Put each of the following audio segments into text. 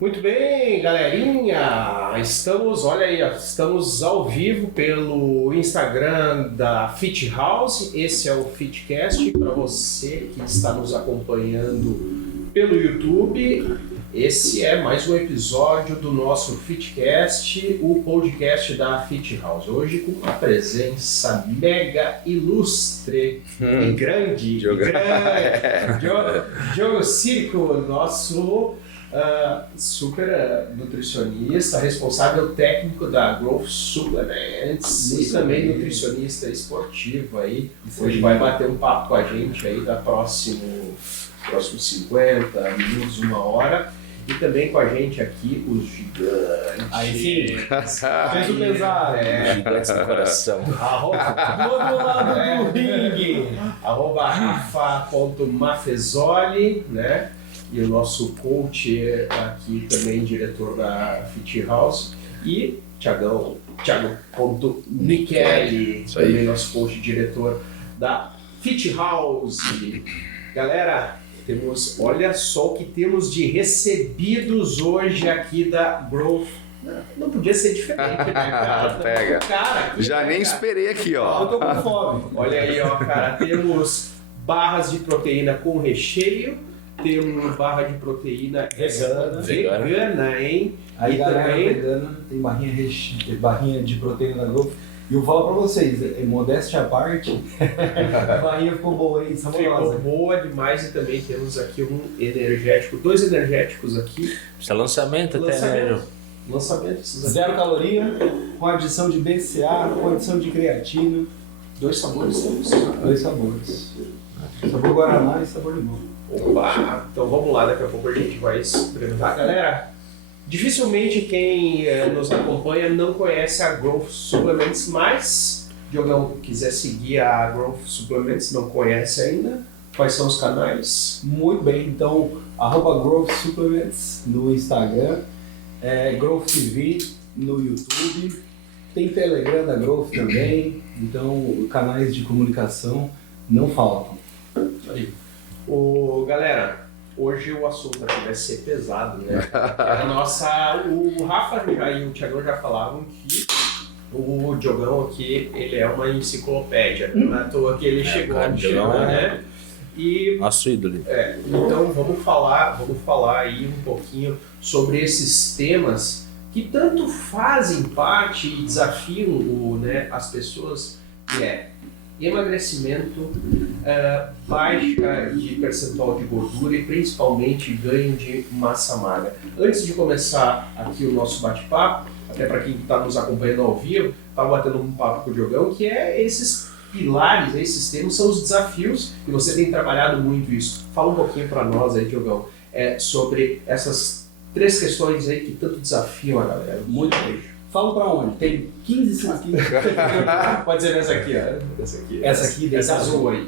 Muito bem, galerinha, olha aí, ó, estamos ao vivo pelo Instagram da Fit House. Esse é o Fitcast. Para você que está nos acompanhando pelo YouTube, esse é mais um episódio do nosso Fitcast, o podcast da Fit House. Hoje com uma presença mega ilustre e grande, Diogo Círico, nosso super nutricionista, responsável técnico da Growth Supplements e também nutricionista esportivo aí. Hoje vai bater um papo com a gente aí da próximos 50 minutos, 1 hora. E também com a gente aqui os gigantes. Aí sim, peso pesado. Gigantes do coração. Do outro lado do ringue. @rafa.mafezoli, né? E o nosso coach aqui também, diretor da Fit House. E Thiago.Micheli, também nosso coach, diretor da Fit House. Galera, olha só o que temos de recebidos hoje aqui da Growth. Não podia ser diferente, né, cara? Pega. Aqui, já nem esperei aqui, ó. Eu tô com fome. Olha aí, ó, cara. Temos barras de proteína com recheio. Temos barra de proteína vegana, hein? Aí, e galera também vegana, tem barrinha de proteína da Growth. E eu falo pra vocês, modéstia à parte, a barrinha ficou boa, hein? Saborosa. ficou boa demais. E também temos aqui um energético, 2 energéticos aqui. Isso é lançamento até, né? Lançamento. 0 caloria, com adição de BCA, com adição de creatina. 2 sabores temos. 2 sabores. Sabor Guaraná e sabor limão. Opa, então vamos lá, daqui a pouco a gente vai experimentar. Galera, dificilmente quem nos acompanha não conhece a Growth Supplements, mas Diogão, quiser seguir a Growth Supplements, não conhece ainda, quais são os canais? Muito bem, então @Growth Supplements no Instagram, Growth TV no YouTube, tem Telegram da Growth também, então canais de comunicação não faltam. Aí. Galera, hoje o assunto aqui vai ser pesado, né? O Rafa e o Thiago já falavam que o Diogão aqui, ele é uma enciclopédia. Não é à toa que ele chegou onde chegou, né? E, nosso ídolo. Então vamos falar aí um pouquinho sobre esses temas que tanto fazem parte e desafiam as pessoas, que é emagrecimento, baixa de percentual de gordura e principalmente ganho de massa magra. Antes de começar aqui o nosso bate-papo, até para quem está nos acompanhando ao vivo, estava batendo um papo com o Diogão, que é esses pilares, esses temas são os desafios, e você tem trabalhado muito isso. Fala um pouquinho para nós aí, Diogão, sobre essas 3 questões aí que tanto desafiam a galera. Muito beijo. Falo pra onde? Tem 15 aqui. Pode ser essa aqui, ó. Essa aqui. Essa azul aí.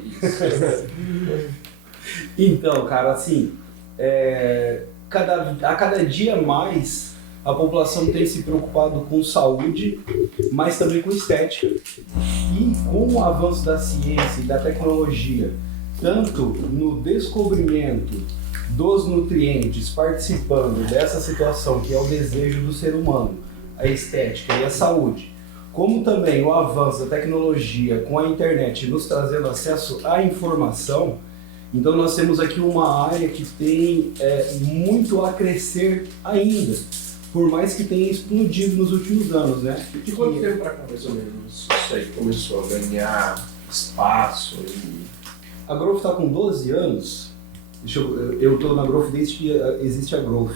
Então, cara, assim, a cada dia mais a população tem se preocupado com saúde, mas também com estética. E com o avanço da ciência e da tecnologia, tanto no descobrimento dos nutrientes, participando dessa situação que é o desejo do ser humano, a estética e a saúde, como também o avanço da tecnologia com a internet nos trazendo acesso à informação, então nós temos aqui uma área que tem muito a crescer ainda, por mais que tenha explodido nos últimos anos, né? De quanto tempo para cá, mais ou menos, isso aí começou a ganhar espaço? A Growth está com 12 anos, eu estou na Growth desde que existe a Growth,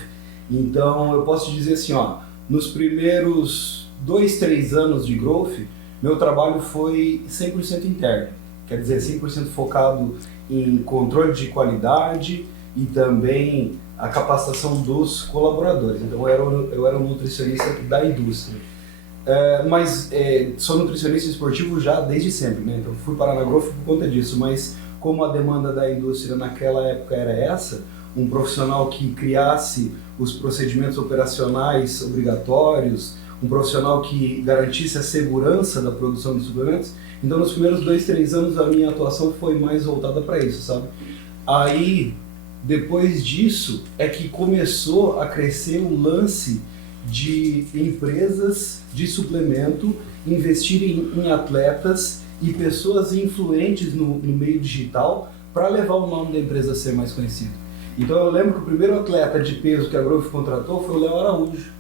então eu posso te dizer assim, ó, nos primeiros 2, 3 anos de Growth, meu trabalho foi 100% interno. Quer dizer, 100% focado em controle de qualidade e também a capacitação dos colaboradores. Então eu era um nutricionista da indústria. Mas sou nutricionista esportivo já desde sempre, né? Então fui parar na Growth por conta disso, mas como a demanda da indústria naquela época era essa, um profissional que criasse os procedimentos operacionais obrigatórios, um profissional que garantisse a segurança da produção de suplementos. Então, nos primeiros 2, 3 anos, a minha atuação foi mais voltada para isso, sabe? Aí, Depois disso é que começou a crescer o lance de empresas de suplemento investirem em atletas e pessoas influentes no meio digital para levar o nome da empresa a ser mais conhecido. Então eu lembro que o primeiro atleta de peso que a Growth contratou foi o Léo Araújo.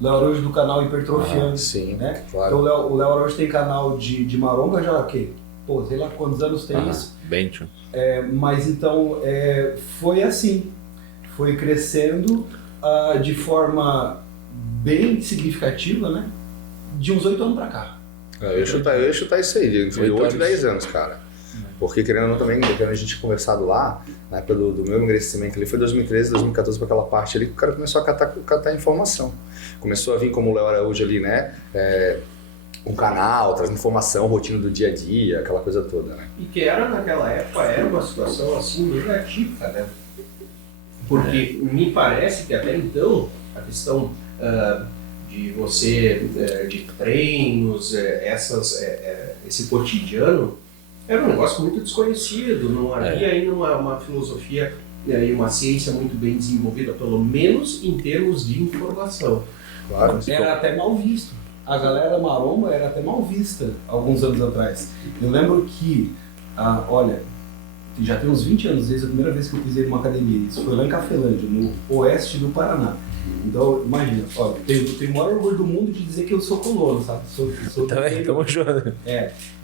Léo Araújo do canal Hipertrofiando. Sim, né? claro. Então o Léo Araújo tem canal de maromba já, ok? Pô, sei lá quantos anos tem isso. Bem, tio. Mas então foi assim. Foi crescendo de forma bem significativa, né? De uns 8 anos pra cá. Eu ia chutar isso aí, de 8, 10 anos, cara. Porque, querendo ou não, também, quando a gente tinha conversado lá, na época do meu emagrecimento ali, foi 2013, 2014, para aquela parte ali, que o cara começou a catar informação. Começou a vir como o Léo Araújo ali, né? Um canal, trazendo informação, rotina do dia a dia, aquela coisa toda, né? E que naquela época, era uma situação assim negativa, né? Porque me parece que até então, a questão de você, de treinos, esse cotidiano, era um negócio muito desconhecido, não havia ainda uma filosofia e uma ciência muito bem desenvolvida, pelo menos em termos de informação. Claro. Era até mal visto. A galera maromba era até mal vista alguns anos atrás. Eu lembro que, olha, já tem uns 20 anos desde a primeira vez que eu pisei numa academia. Isso foi lá em Cafelândia, no oeste do Paraná. Então, imagina, olha, tenho o maior orgulho do mundo de dizer que eu sou colono, sabe? Também, tamo junto.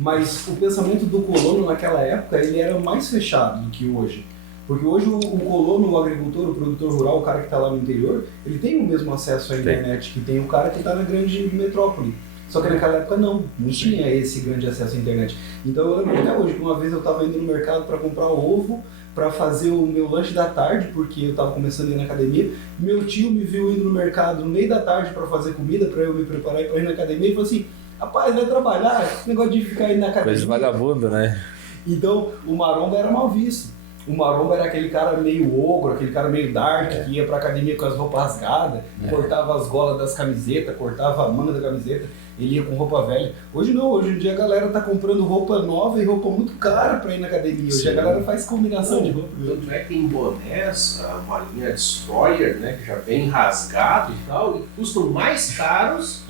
Mas o pensamento do colono naquela época, ele era mais fechado do que hoje. Porque hoje o colono, o agricultor, o produtor rural, o cara que está lá no interior, ele tem o mesmo acesso à internet que tem o cara que está na grande metrópole. Só que naquela época não tinha esse grande acesso à internet. Então eu lembro até hoje que uma vez eu estava indo no mercado para comprar ovo, para fazer o meu lanche da tarde, porque eu estava começando a ir na academia. Meu tio me viu indo no mercado no meio da tarde para fazer comida, para eu me preparar para ir na academia, e falou assim: rapaz, vai trabalhar, esse negócio de ficar indo na academia. Coisa de vagabundo, né? Então o maromba era mal visto. O maromba era aquele cara meio ogro, aquele cara meio dark, que ia pra academia com as roupas rasgadas, cortava as golas das camisetas, cortava a manga da camiseta, ele ia com roupa velha. Hoje não, hoje em dia a galera tá comprando roupa nova e roupa muito cara pra ir na academia. Hoje a galera faz combinação de roupa. Tanto é que tem bonés, uma linha Destroyer, né, que já vem rasgado e tal, e custam mais caros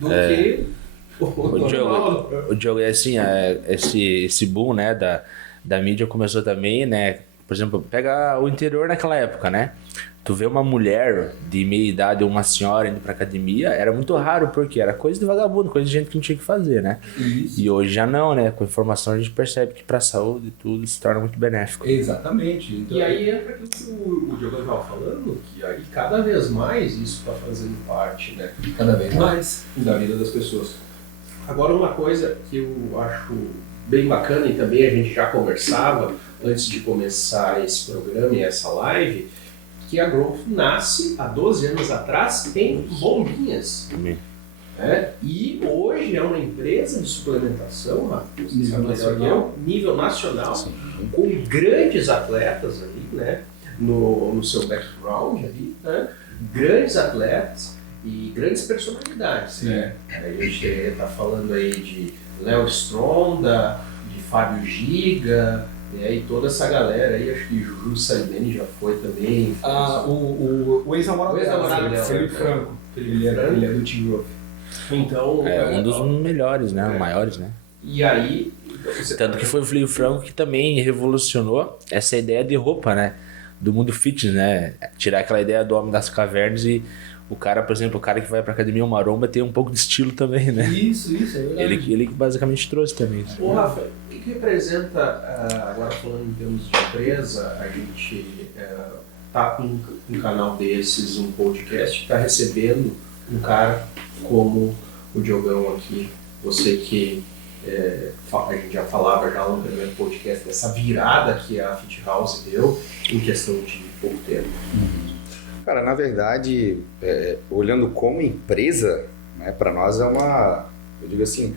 do que o Diogo, é assim, esse boom, né, da mídia começou também, né? Por exemplo, pega o interior naquela época, né? Tu vê uma mulher de meia idade ou uma senhora indo pra academia, era muito raro, porque era coisa de vagabundo, coisa de gente que não tinha que fazer, né? Isso. E hoje já não, né? Com informação a gente percebe que pra saúde e tudo se torna muito benéfico. Exatamente. Então, E aí entra aquilo que o Diogo estava falando, que aí cada vez mais isso está fazendo parte, né? cada vez mais. Da vida das pessoas. Agora, uma coisa que eu acho bem bacana, e também a gente já conversava antes de começar esse programa e essa live, que a Growth nasce há 12 anos atrás em Bombinhas. Né? E hoje é uma empresa de suplementação, Rafa, nível nacional, com grandes atletas ali, né? no seu background ali, né? Grandes atletas e grandes personalidades. Né? A gente está falando aí de Léo Strong, de Fábio Giga, e toda essa galera aí, acho que Juju Salimene já foi também. O ex-namorado dela, Felipe Franco. Ele é do Team Growth. Então, Um dos melhores, né? Maiores, né? E aí... Tanto que foi o Felipe Franco que também revolucionou essa ideia de roupa, né? Do mundo fitness, né? Tirar aquela ideia do homem das cavernas e o cara, por exemplo, o cara que vai pra academia, o maromba, tem um pouco de estilo também, né? Isso, é verdade. Ele basicamente trouxe também isso. Ô, Rafa, o que representa, agora falando em termos de empresa, a gente tá com um canal desses, um podcast, tá recebendo um cara como o Diogão aqui, você que a gente já falava já no primeiro podcast dessa virada que a Fit House deu em questão de pouco tempo. Cara, na verdade, olhando como empresa, né, para nós eu digo assim,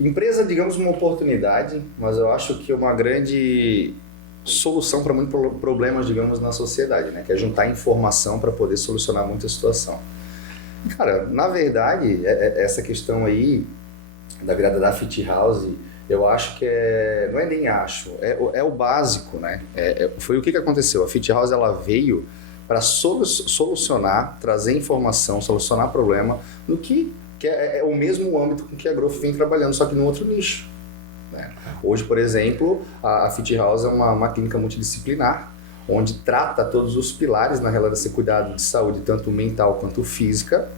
empresa, digamos, uma oportunidade, mas eu acho que é uma grande solução para muitos problemas, digamos, na sociedade, né, que é juntar informação para poder solucionar muita situação. Cara, na verdade, essa questão aí da virada da Fit House Eu acho que não é nem acho, é o básico, né? Foi o que aconteceu. A Fit House ela veio para solucionar, trazer informação, solucionar problema no que é o mesmo âmbito com que a Growth vem trabalhando, só que num outro nicho. Né? Hoje, por exemplo, a Fit House é uma clínica multidisciplinar, onde trata todos os pilares na relação de cuidado de saúde, tanto mental quanto física,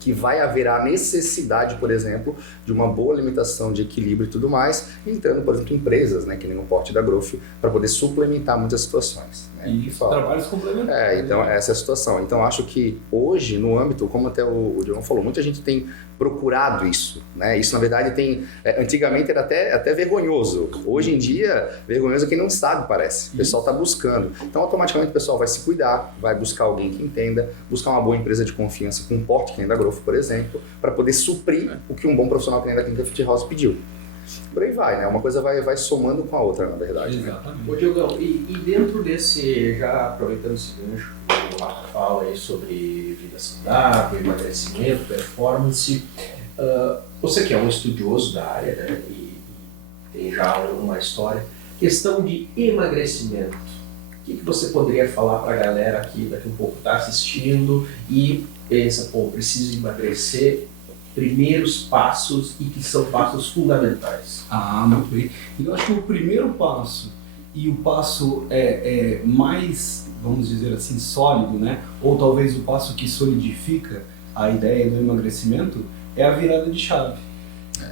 que vai haver a necessidade, por exemplo, de uma boa alimentação, de equilíbrio e tudo mais, entrando, por exemplo, empresas, né, que nem o porte da Growth, para poder suplementar muitas situações. Né? E trabalhos complementares. Então, essa é a situação. Então, acho que hoje, no âmbito, como até o Diogo falou, muita gente tem procurado isso. Né? Isso, na verdade, antigamente era até vergonhoso. Hoje em dia, vergonhoso é quem não sabe, parece. O pessoal está buscando. Então, automaticamente, o pessoal vai se cuidar, vai buscar alguém que entenda, buscar uma boa empresa de confiança com um porte que nem da Growth, por exemplo, para poder suprir o que um bom profissional que nem da clínica Fit House pediu. Por aí vai, né? Uma coisa vai somando com a outra, na verdade. Exatamente. Né? Ô, Diogão, e dentro desse, já aproveitando esse gancho que o Rafa fala aí sobre vida saudável, emagrecimento, performance, você que é um estudioso da área, né? E tem já uma história, questão de emagrecimento. O que você poderia falar para a galera que daqui a um pouco está assistindo e pensa, preciso emagrecer, primeiros passos e que são passos fundamentais? Muito bem. Eu acho que o primeiro passo e o passo mais, vamos dizer assim, sólido, né? Ou talvez o passo que solidifica a ideia do emagrecimento é a virada de chave.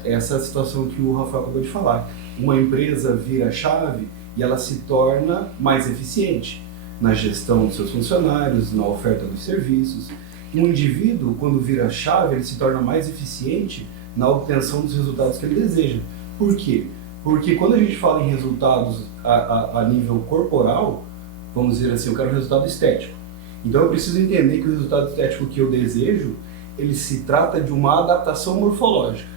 Essa é a situação que o Rafael acabou de falar. Uma empresa vira a chave e ela se torna mais eficiente na gestão dos seus funcionários, na oferta dos serviços. Um indivíduo, quando vira a chave, ele se torna mais eficiente na obtenção dos resultados que ele deseja. Por quê? Porque quando a gente fala em resultados a nível corporal, vamos dizer assim, eu quero um resultado estético. Então eu preciso entender que o resultado estético que eu desejo, ele se trata de uma adaptação morfológica.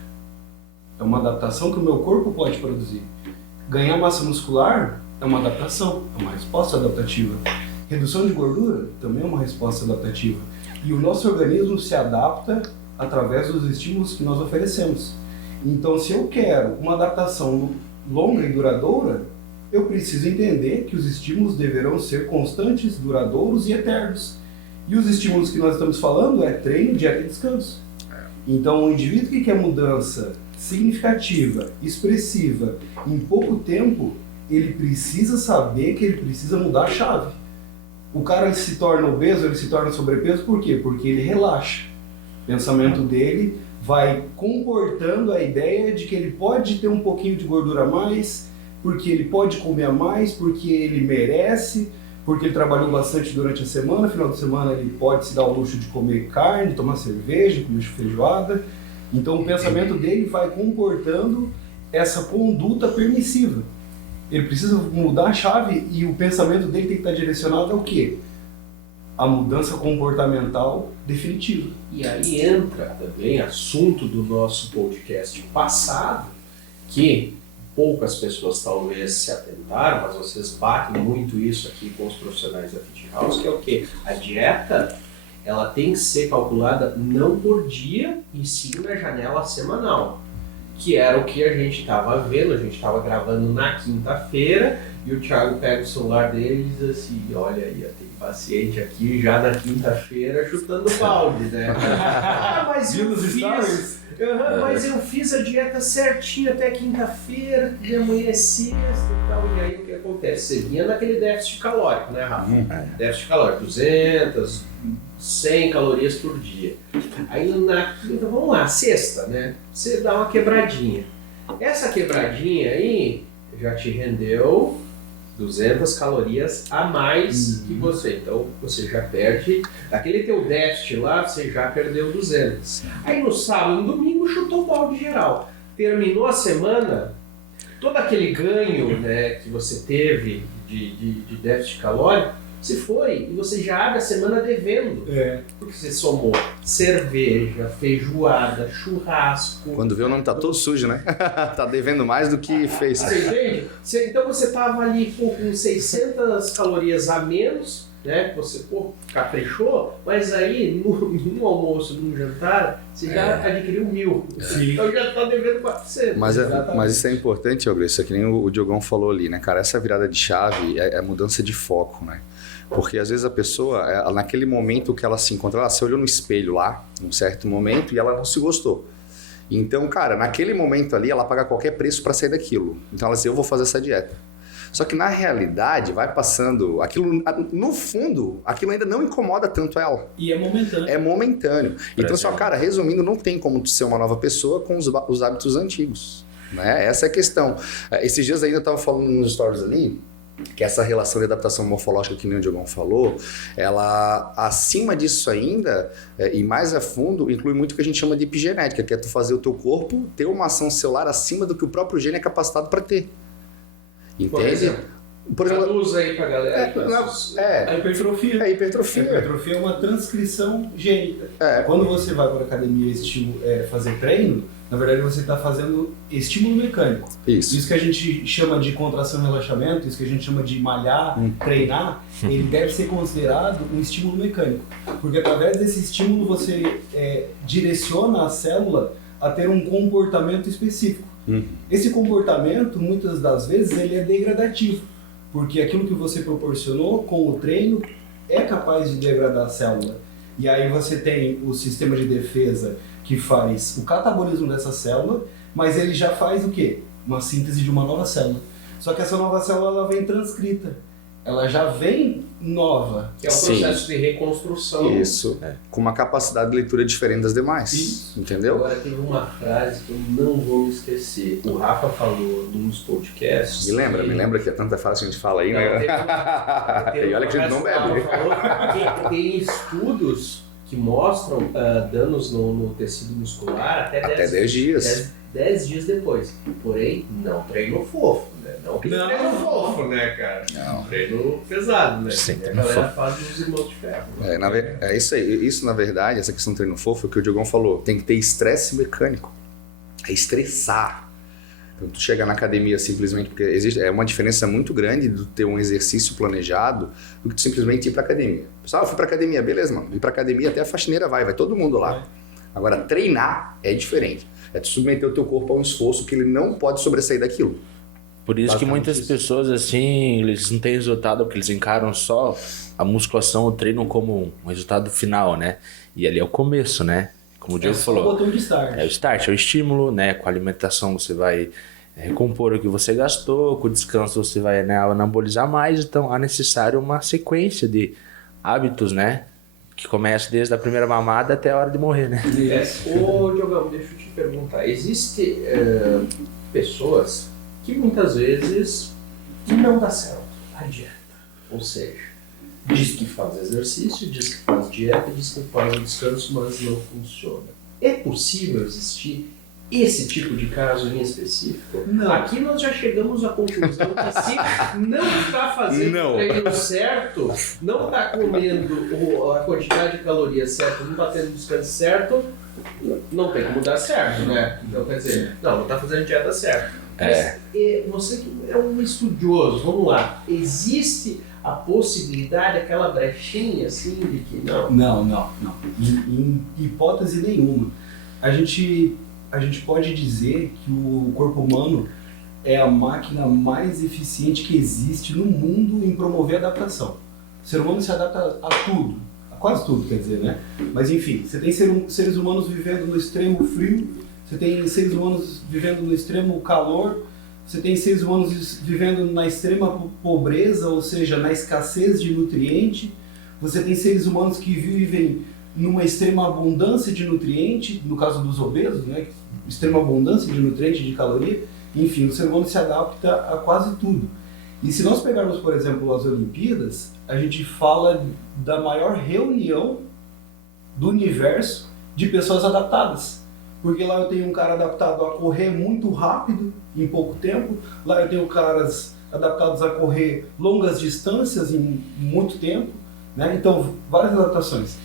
É uma adaptação que o meu corpo pode produzir. Ganhar massa muscular é uma adaptação, é uma resposta adaptativa. Redução de gordura também é uma resposta adaptativa. E o nosso organismo se adapta através dos estímulos que nós oferecemos. Então, se eu quero uma adaptação longa e duradoura, eu preciso entender que os estímulos deverão ser constantes, duradouros e eternos. E os estímulos que nós estamos falando é treino, dieta e descanso. Então, o indivíduo que quer mudança significativa, expressiva, em pouco tempo, ele precisa saber que ele precisa mudar a chave. O cara se torna obeso, ele se torna sobrepeso, por quê? Porque ele relaxa. O pensamento dele vai comportando a ideia de que ele pode ter um pouquinho de gordura a mais, porque ele pode comer a mais, porque ele merece, porque ele trabalhou bastante durante a semana, final de semana ele pode se dar o luxo de comer carne, tomar cerveja, comer feijoada. Então o pensamento dele vai comportando essa conduta permissiva. Ele precisa mudar a chave e o pensamento dele tem que estar direcionado ao quê? A mudança comportamental definitiva. E aí entra também assunto do nosso podcast passado, que poucas pessoas talvez se atentaram, mas vocês batem muito isso aqui com os profissionais da Fit House, que é o quê? A dieta, ela tem que ser calculada não por dia, e sim na janela semanal. Que era o que a gente estava vendo, a gente estava gravando na quinta-feira e o Thiago pega o celular dele e diz assim, olha aí, tem paciente aqui já na quinta-feira chutando balde, né? Mas eu fiz a dieta certinha até quinta-feira, de amanhã é sexta e tal, e aí o que acontece? Você vinha naquele déficit calórico, né, Rafa? Déficit calórico, 200, 100 calorias por dia. Aí na quinta, vamos lá, sexta, né? Você dá uma quebradinha. Essa quebradinha aí já te rendeu 200 calorias a mais que você. Então você já perde, aquele teu déficit lá, você já perdeu 200. Aí no sábado e no domingo chutou o balde geral. Terminou a semana, todo aquele ganho, né, que você teve de déficit calórico, se foi e você já abre a semana devendo. Porque você somou cerveja, feijoada, churrasco. Quando vê o nome tá todo sujo, né? Tá devendo mais do que fez. Você entende? Então você tava ali com 600 calorias a menos né? Você, caprichou, mas aí no almoço, no jantar, você já adquiriu 1.000. Sim. Então já está devendo 400. Mas isso é importante, Algresso, isso é que nem o Diogão falou ali, né, cara? Essa virada de chave é mudança de foco, né? Porque às vezes a pessoa, naquele momento que ela se encontra, ela se olhou no espelho lá, num certo momento, e ela não se gostou. Então, cara, naquele momento ali, ela paga qualquer preço para sair daquilo. Então ela diz, eu vou fazer essa dieta. Só que na realidade, vai passando, aquilo, no fundo, aquilo ainda não incomoda tanto ela. E é momentâneo. É momentâneo. Então, só, cara, resumindo, não tem como tu ser uma nova pessoa com os hábitos antigos. Né? Essa é a questão. Esses dias ainda eu estava falando nos stories ali, que essa relação de adaptação morfológica que nem o Diogão falou, ela, acima disso ainda, e mais a fundo, inclui muito o que a gente chama de epigenética, que é tu fazer o teu corpo ter uma ação celular acima do que o próprio gene é capacitado para ter. Entende? Por exemplo, traduz aí pra galera. A hipertrofia. A hipertrofia. A hipertrofia é uma transcrição gênica. Quando você vai para a academia fazer treino, na verdade você está fazendo estímulo mecânico. Isso que a gente chama de contração e relaxamento, isso que a gente chama de malhar, treinar, ele deve ser considerado um estímulo mecânico. Porque através desse estímulo você direciona a célula a ter um comportamento específico. Esse comportamento, muitas das vezes, ele é degradativo, porque aquilo que você proporcionou com o treino é capaz de degradar a célula. E aí você tem o sistema de defesa que faz o catabolismo dessa célula, mas ele já faz o quê? Uma síntese de uma nova célula. Só que essa nova célula ela vem transcrita. Ela já vem nova. Que é um processo de reconstrução. Isso. Com uma capacidade de leitura diferente das demais. Isso. Entendeu? Agora tem uma frase que eu não vou me esquecer. O Rafa falou num dos podcasts. Me lembra que é tanta frase que a gente fala aí, né? E olha que a gente não bebe. Que tem estudos que mostram danos no tecido muscular até 10 dias. 10 dias depois. Porém, não treino fofo, né? Não treino fofo, né, cara? Não. Treino pesado, né? Sim, a galera faz os irmãos de ferro. Né? É isso aí. Isso, na verdade, essa questão do treino fofo, é o que o Diogão falou. Tem que ter estresse mecânico. É estressar. Então, tu chega na academia simplesmente, porque é uma diferença muito grande de ter um exercício planejado do que tu simplesmente ir pra academia. Pessoal, eu fui pra academia, beleza, mano. Ir pra academia, até a faxineira vai todo mundo lá. Agora, treinar é diferente. É tu submeter o teu corpo a um esforço que ele não pode sobressair daquilo. Por isso que muitas pessoas, assim, eles não têm resultado, porque eles encaram só a musculação, o treino como um resultado final, né? E ali é o começo, né? Como o Diego falou. É o botão de start. É o start, é o estímulo, né? Com a alimentação você vai recompor o que você gastou, com o descanso você vai anabolizar mais, então é necessário uma sequência de hábitos, né? Que começa desde a primeira mamada até a hora de morrer, né? Ô, Diogão, deixa eu te perguntar. Existem pessoas que muitas vezes não dá certo a dieta. Ou seja, diz que faz exercício, diz que faz dieta, diz que faz o descanso, mas não funciona. É possível existir esse tipo de caso em específico? Não. Aqui nós já chegamos à conclusão que se não está fazendo o treino certo, não está comendo a quantidade de calorias certa, não está tendo descanso certo, não tem como dar certo, né? Então, quer dizer, não está fazendo dieta certa. Mas você que é um estudioso, vamos lá, existe a possibilidade, aquela brechinha assim de que não? Não. Em hipótese nenhuma. A gente pode dizer que o corpo humano é a máquina mais eficiente que existe no mundo em promover adaptação. O ser humano se adapta a tudo, a quase tudo, quer dizer, né? Mas enfim, você tem seres humanos vivendo no extremo frio, você tem seres humanos vivendo no extremo calor, você tem seres humanos vivendo na extrema pobreza, ou seja, na escassez de nutriente, você tem seres humanos que vivem numa extrema abundância de nutriente, no caso dos obesos, né? Extrema abundância de nutriente, de caloria, enfim, o ser humano se adapta a quase tudo. E se nós pegarmos, por exemplo, as Olimpíadas, a gente fala da maior reunião do universo de pessoas adaptadas. Porque lá eu tenho um cara adaptado a correr muito rápido, em pouco tempo, lá eu tenho caras adaptados a correr longas distâncias em muito tempo, né? Então, várias adaptações.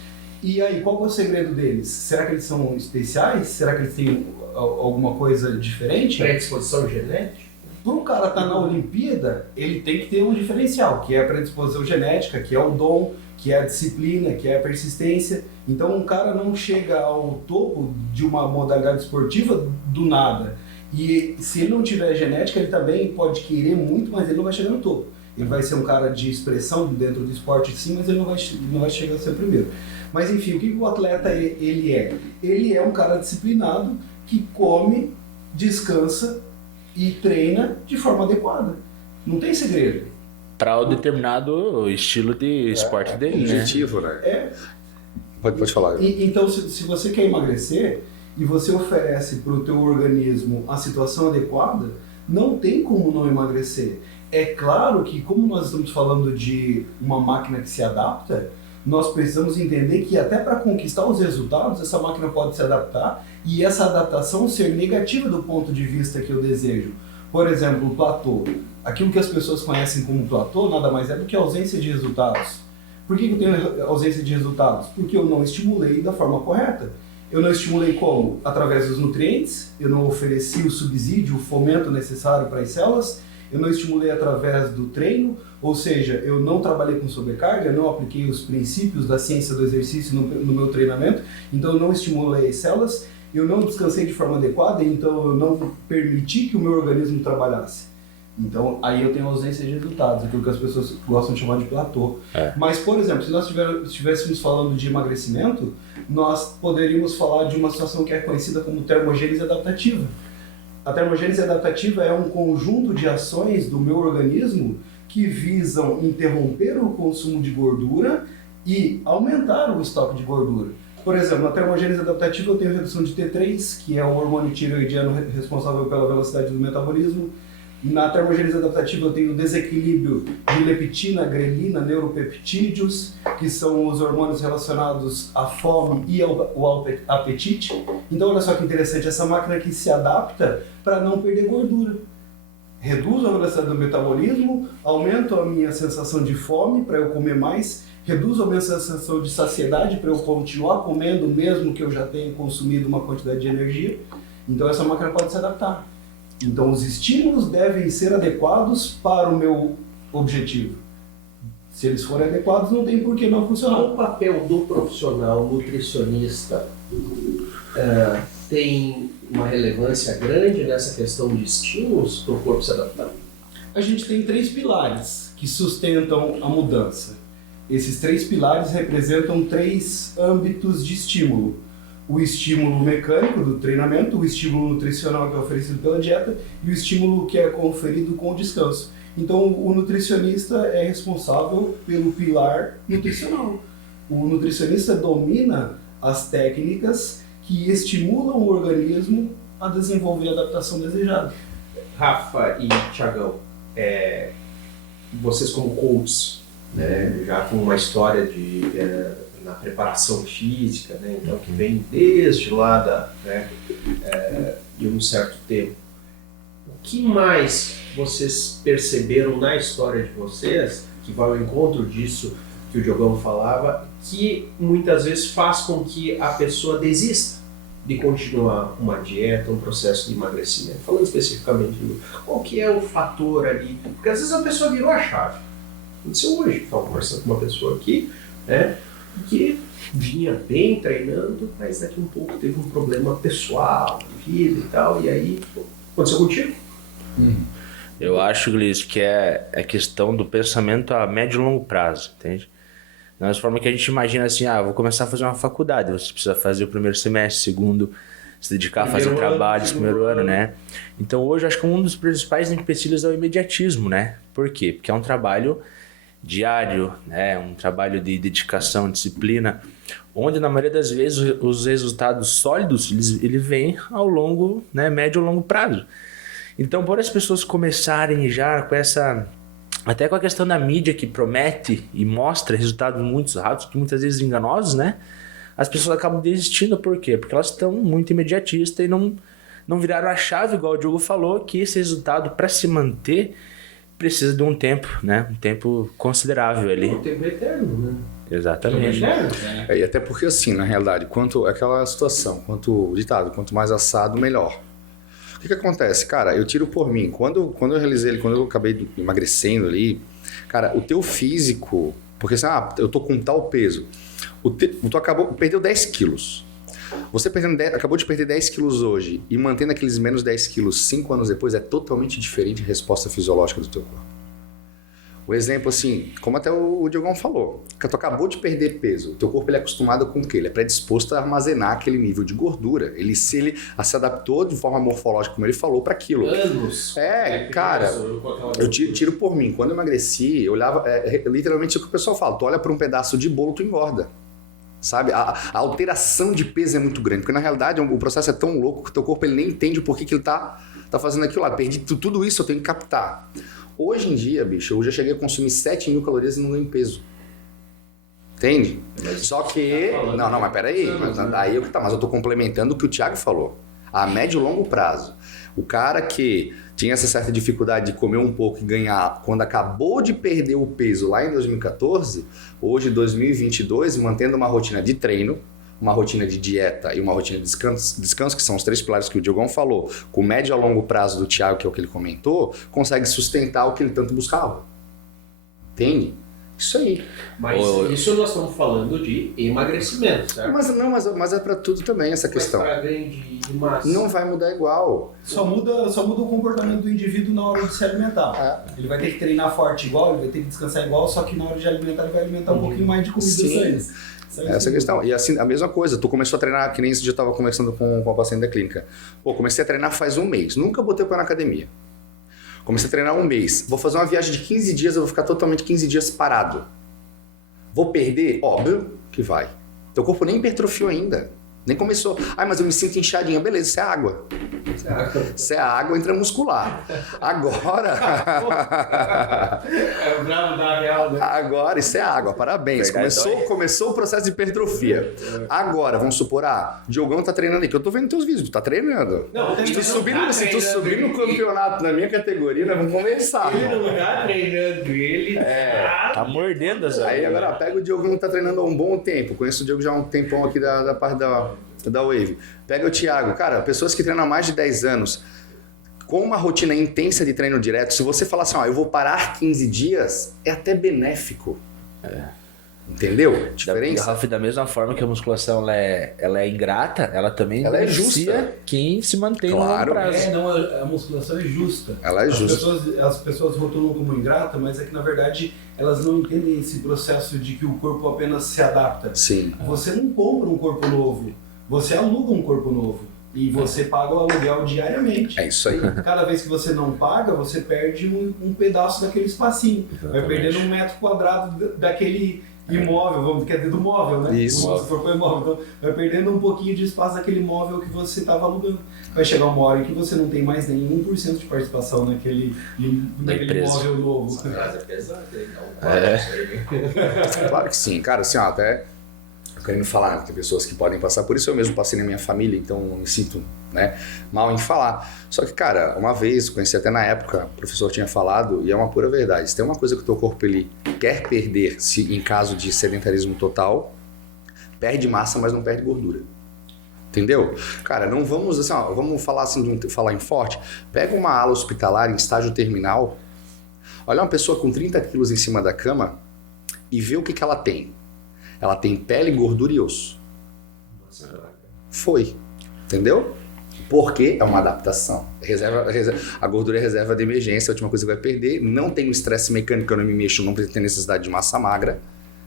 E aí, qual é o segredo deles? Será que eles são especiais? Será que eles têm alguma coisa diferente? Predisposição genética? para o cara estar na Olimpíada, ele tem que ter um diferencial, que é a predisposição genética, que é o dom, que é a disciplina, que é a persistência. Então um cara não chega ao topo de uma modalidade esportiva do nada. E se ele não tiver genética, ele também pode querer muito, mas ele não vai chegar no topo. Ele vai ser um cara de expressão dentro do esporte sim, mas ele não vai chegar a ser o primeiro. Mas enfim, o que o atleta ele é? Ele é um cara disciplinado que come, descansa e treina de forma adequada. Não tem segredo. Para o determinado estilo de esporte dele, objetivo, né? Pode falar. Então, se você quer emagrecer e você oferece para o teu organismo a situação adequada, não tem como não emagrecer. É claro que, como nós estamos falando de uma máquina que se adapta, nós precisamos entender que até para conquistar os resultados, essa máquina pode se adaptar e essa adaptação ser negativa do ponto de vista que eu desejo. Por exemplo, o platô. Aquilo que as pessoas conhecem como platô nada mais é do que ausência de resultados. Por que eu tenho ausência de resultados? Porque eu não estimulei da forma correta. Eu não estimulei como? Através dos nutrientes, eu não ofereci o subsídio, o fomento necessário para as células, eu não estimulei através do treino, ou seja, eu não trabalhei com sobrecarga, eu não apliquei os princípios da ciência do exercício no meu treinamento, então eu não estimulei as células, eu não descansei de forma adequada, então eu não permiti que o meu organismo trabalhasse. Então aí eu tenho ausência de resultados, aquilo que as pessoas gostam de chamar de platô. Mas, por exemplo, se nós estivéssemos falando de emagrecimento, nós poderíamos falar de uma situação que é conhecida como termogênese adaptativa. A termogênese adaptativa é um conjunto de ações do meu organismo que visam interromper o consumo de gordura e aumentar o estoque de gordura. Por exemplo, na termogênese adaptativa eu tenho redução de T3, que é o hormônio tireoidiano responsável pela velocidade do metabolismo. Na termogênese adaptativa eu tenho desequilíbrio de leptina, grelina, neuropeptídeos, que são os hormônios relacionados à fome e ao apetite. Então olha só que interessante, essa máquina que se adapta para não perder gordura. Reduzo a velocidade do metabolismo, aumento a minha sensação de fome para eu comer mais, reduzo a minha sensação de saciedade para eu continuar comendo mesmo que eu já tenha consumido uma quantidade de energia. Então essa máquina pode se adaptar. Então os estímulos devem ser adequados para o meu objetivo. Se eles forem adequados, não tem por que não funcionar. O papel do profissional nutricionista tem uma relevância grande nessa questão de estímulos para o corpo se adaptar? A gente tem 3 pilares que sustentam a mudança. Esses 3 pilares representam 3 âmbitos de estímulo. O estímulo mecânico do treinamento, o estímulo nutricional que é oferecido pela dieta e o estímulo que é conferido com o descanso. Então o nutricionista é responsável pelo pilar nutricional. O nutricionista domina as técnicas que estimulam o organismo a desenvolver a adaptação desejada. Rafa e Thiagão, vocês como coaches, né, já com uma história na preparação física, né, então que vem desde lá de um certo tempo. O que mais vocês perceberam na história de vocês, que vai ao encontro disso que o Diogão falava, que muitas vezes faz com que a pessoa desista de continuar uma dieta, um processo de emagrecimento? Falando especificamente, qual que é o fator ali? Porque às vezes a pessoa virou a chave. Aconteceu hoje, estava conversando com uma pessoa aqui, que vinha bem treinando, mas daqui um pouco teve um problema pessoal, de vida e tal, e aí aconteceu contigo? Eu acho, Gleice, que é questão do pensamento a médio e longo prazo, entende? Da mesma forma que a gente imagina assim, vou começar a fazer uma faculdade, você precisa fazer o primeiro semestre, segundo, se dedicar a fazer trabalho, esse primeiro ano, né? Então hoje acho que um dos principais empecilhos é o imediatismo, né? Por quê? Porque é um trabalho diário, né? Um trabalho de dedicação, disciplina, onde na maioria das vezes os resultados sólidos ele vêm ao longo, né, médio ou longo prazo. Então, por as pessoas começarem já com essa, até com a questão da mídia que promete e mostra resultados muito rápidos, que muitas vezes enganosos, né? As pessoas acabam desistindo. Por quê? Porque elas estão muito imediatistas e não viraram a chave, igual o Diogo falou, que esse resultado, para se manter, precisa de um tempo, né? Um tempo considerável ali. Um tempo eterno, né? Exatamente. E até porque assim, na realidade, quanto aquela situação, quanto o ditado, quanto mais assado, melhor. O que acontece? Cara, eu tiro por mim. Quando eu realizei ele, quando eu acabei emagrecendo ali, cara, o teu físico... Porque assim, eu tô com tal peso. Tu perdeu 10 quilos. Você acabou de perder 10 quilos hoje e mantendo aqueles menos 10 quilos 5 anos depois é totalmente diferente a resposta fisiológica do teu corpo. O exemplo, assim, como até o Diogão falou, que tu acabou de perder peso, o teu corpo ele é acostumado com o quê? Ele é predisposto a armazenar aquele nível de gordura. Ele se adaptou de forma morfológica, como ele falou, para aquilo. Anos. Cara, eu tiro por mim. Quando eu emagreci, eu olhava, literalmente o que o pessoal fala, tu olha para um pedaço de bolo, tu engorda. Sabe? A alteração de peso é muito grande, porque na realidade o processo é tão louco que o teu corpo ele nem entende o porquê que ele tá fazendo aquilo lá. Perdi tudo isso, eu tenho que captar. Hoje em dia, bicho, eu já cheguei a consumir 7.000 calorias e não ganho peso. Entende? Só que... Não, mas peraí. Aí mas eu tô complementando o que o Thiago falou. A médio e longo prazo. O cara que tinha essa certa dificuldade de comer um pouco e ganhar, quando acabou de perder o peso lá em 2014, hoje, 2022, mantendo uma rotina de treino, uma rotina de dieta e uma rotina de descanso, que são os 3 pilares que o Diogão falou, com médio a longo prazo do Thiago, que é o que ele comentou, consegue sustentar o que ele tanto buscava. Entende? Isso aí. Mas isso nós estamos falando de emagrecimento, certo? Mas é pra tudo também essa questão. Mas pra grande massa. Não vai mudar igual. Só muda o comportamento do indivíduo na hora de se alimentar. Ele vai ter que treinar forte igual, ele vai ter que descansar igual, só que na hora de alimentar ele vai alimentar um pouquinho mais de comida. Essa questão. E assim, a mesma coisa, tu começou a treinar, que nem esse dia eu estava conversando com a paciente da clínica. Pô, comecei a treinar faz um mês, nunca botei o pé na academia. Comecei a treinar um mês, vou fazer uma viagem de 15 dias, eu vou ficar totalmente 15 dias parado. Vou perder? Óbvio que vai. Teu corpo nem hipertrofiou ainda, nem começou. Mas eu me sinto inchadinho. Beleza, isso é água. Isso é água intramuscular. Agora... É o bravo da real, né? Agora, isso é água, parabéns. Começou o processo de hipertrofia. Agora, vamos supor, Diogão tá treinando aí, que eu tô vendo teus vídeos, tu tá treinando. Não, se tu subir no campeonato na minha categoria, nós vamos conversar. Ele não tá treinando, ele tá mordendo essa. Aí agora pega o Diogão que tá treinando há um bom tempo. Conheço o Diogo já há um tempão aqui da parte da Wave. Pega o Thiago. Cara, pessoas que treinam há mais de 10 anos, com uma rotina intensa de treino direto, se você falar assim, eu vou parar 15 dias, é até benéfico. Entendeu? Diferença? Ralf, da mesma forma que a musculação ela é ingrata, ela também é justa. Quem se mantém no longo prazo. A musculação é justa. Ela é justa. As pessoas rotulam como ingrata, mas é que na verdade elas não entendem esse processo de que o corpo apenas se adapta. Sim. Você não compra um corpo novo, você aluga um corpo novo. E você paga o aluguel diariamente. É isso aí. Cada vez que você não paga, você perde um pedaço daquele espacinho. Exatamente. Vai perdendo 1 metro quadrado daquele imóvel, quer dizer, do móvel, né? Isso. O nosso corpo é móvel. Então, vai perdendo um pouquinho de espaço daquele móvel que você estava alugando. Vai chegar uma hora em que você não tem mais nem 1% de participação naquele móvel novo. Mas é pesado, então. Claro que sim. Cara, assim, até... querendo falar, tem pessoas que podem passar por isso, eu mesmo passei na minha família, então não me sinto mal em falar. Só que, cara, uma vez, conheci até na época, o professor tinha falado, e é uma pura verdade, se tem uma coisa que o teu corpo ele quer perder, se em caso de sedentarismo total, perde massa, mas não perde gordura. Entendeu? Cara, não vamos assim, vamos falar assim, falar em forte, pega uma ala hospitalar em estágio terminal, olha uma pessoa com 30 quilos em cima da cama e vê o que ela tem. Ela tem pele, gordura e osso. Foi. Entendeu? Porque é uma adaptação. A gordura é reserva de emergência, a última coisa que vai perder. Não tem o estresse mecânico, eu não me mexo, não precisa ter necessidade de massa magra.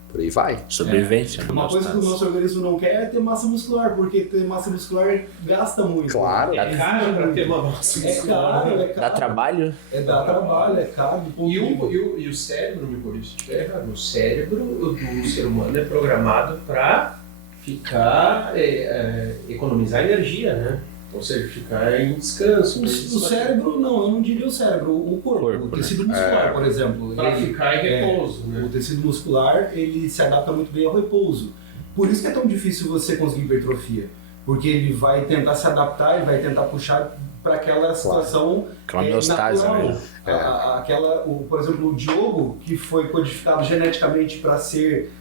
Por aí vai. Sobrevivência. Uma coisa que o nosso organismo não quer é ter massa muscular, porque ter massa muscular gasta muito. Claro. É caro pra ter uma massa muscular. É caro. Dá trabalho? Dá trabalho, é caro. E o cérebro, me corrija se estiver errado, o cérebro do ser humano é programado para ficar, economizar energia, né? Ou seja, ficar em descanso. O cérebro, não, eu não diria o cérebro, o corpo o tecido muscular, por exemplo. Para ficar em repouso, né? O tecido muscular, ele se adapta muito bem ao repouso. Por isso que é tão difícil você conseguir hipertrofia. Porque ele vai tentar se adaptar, ele vai tentar puxar para aquela situação natural. Por exemplo, o Diogo, que foi codificado geneticamente para ser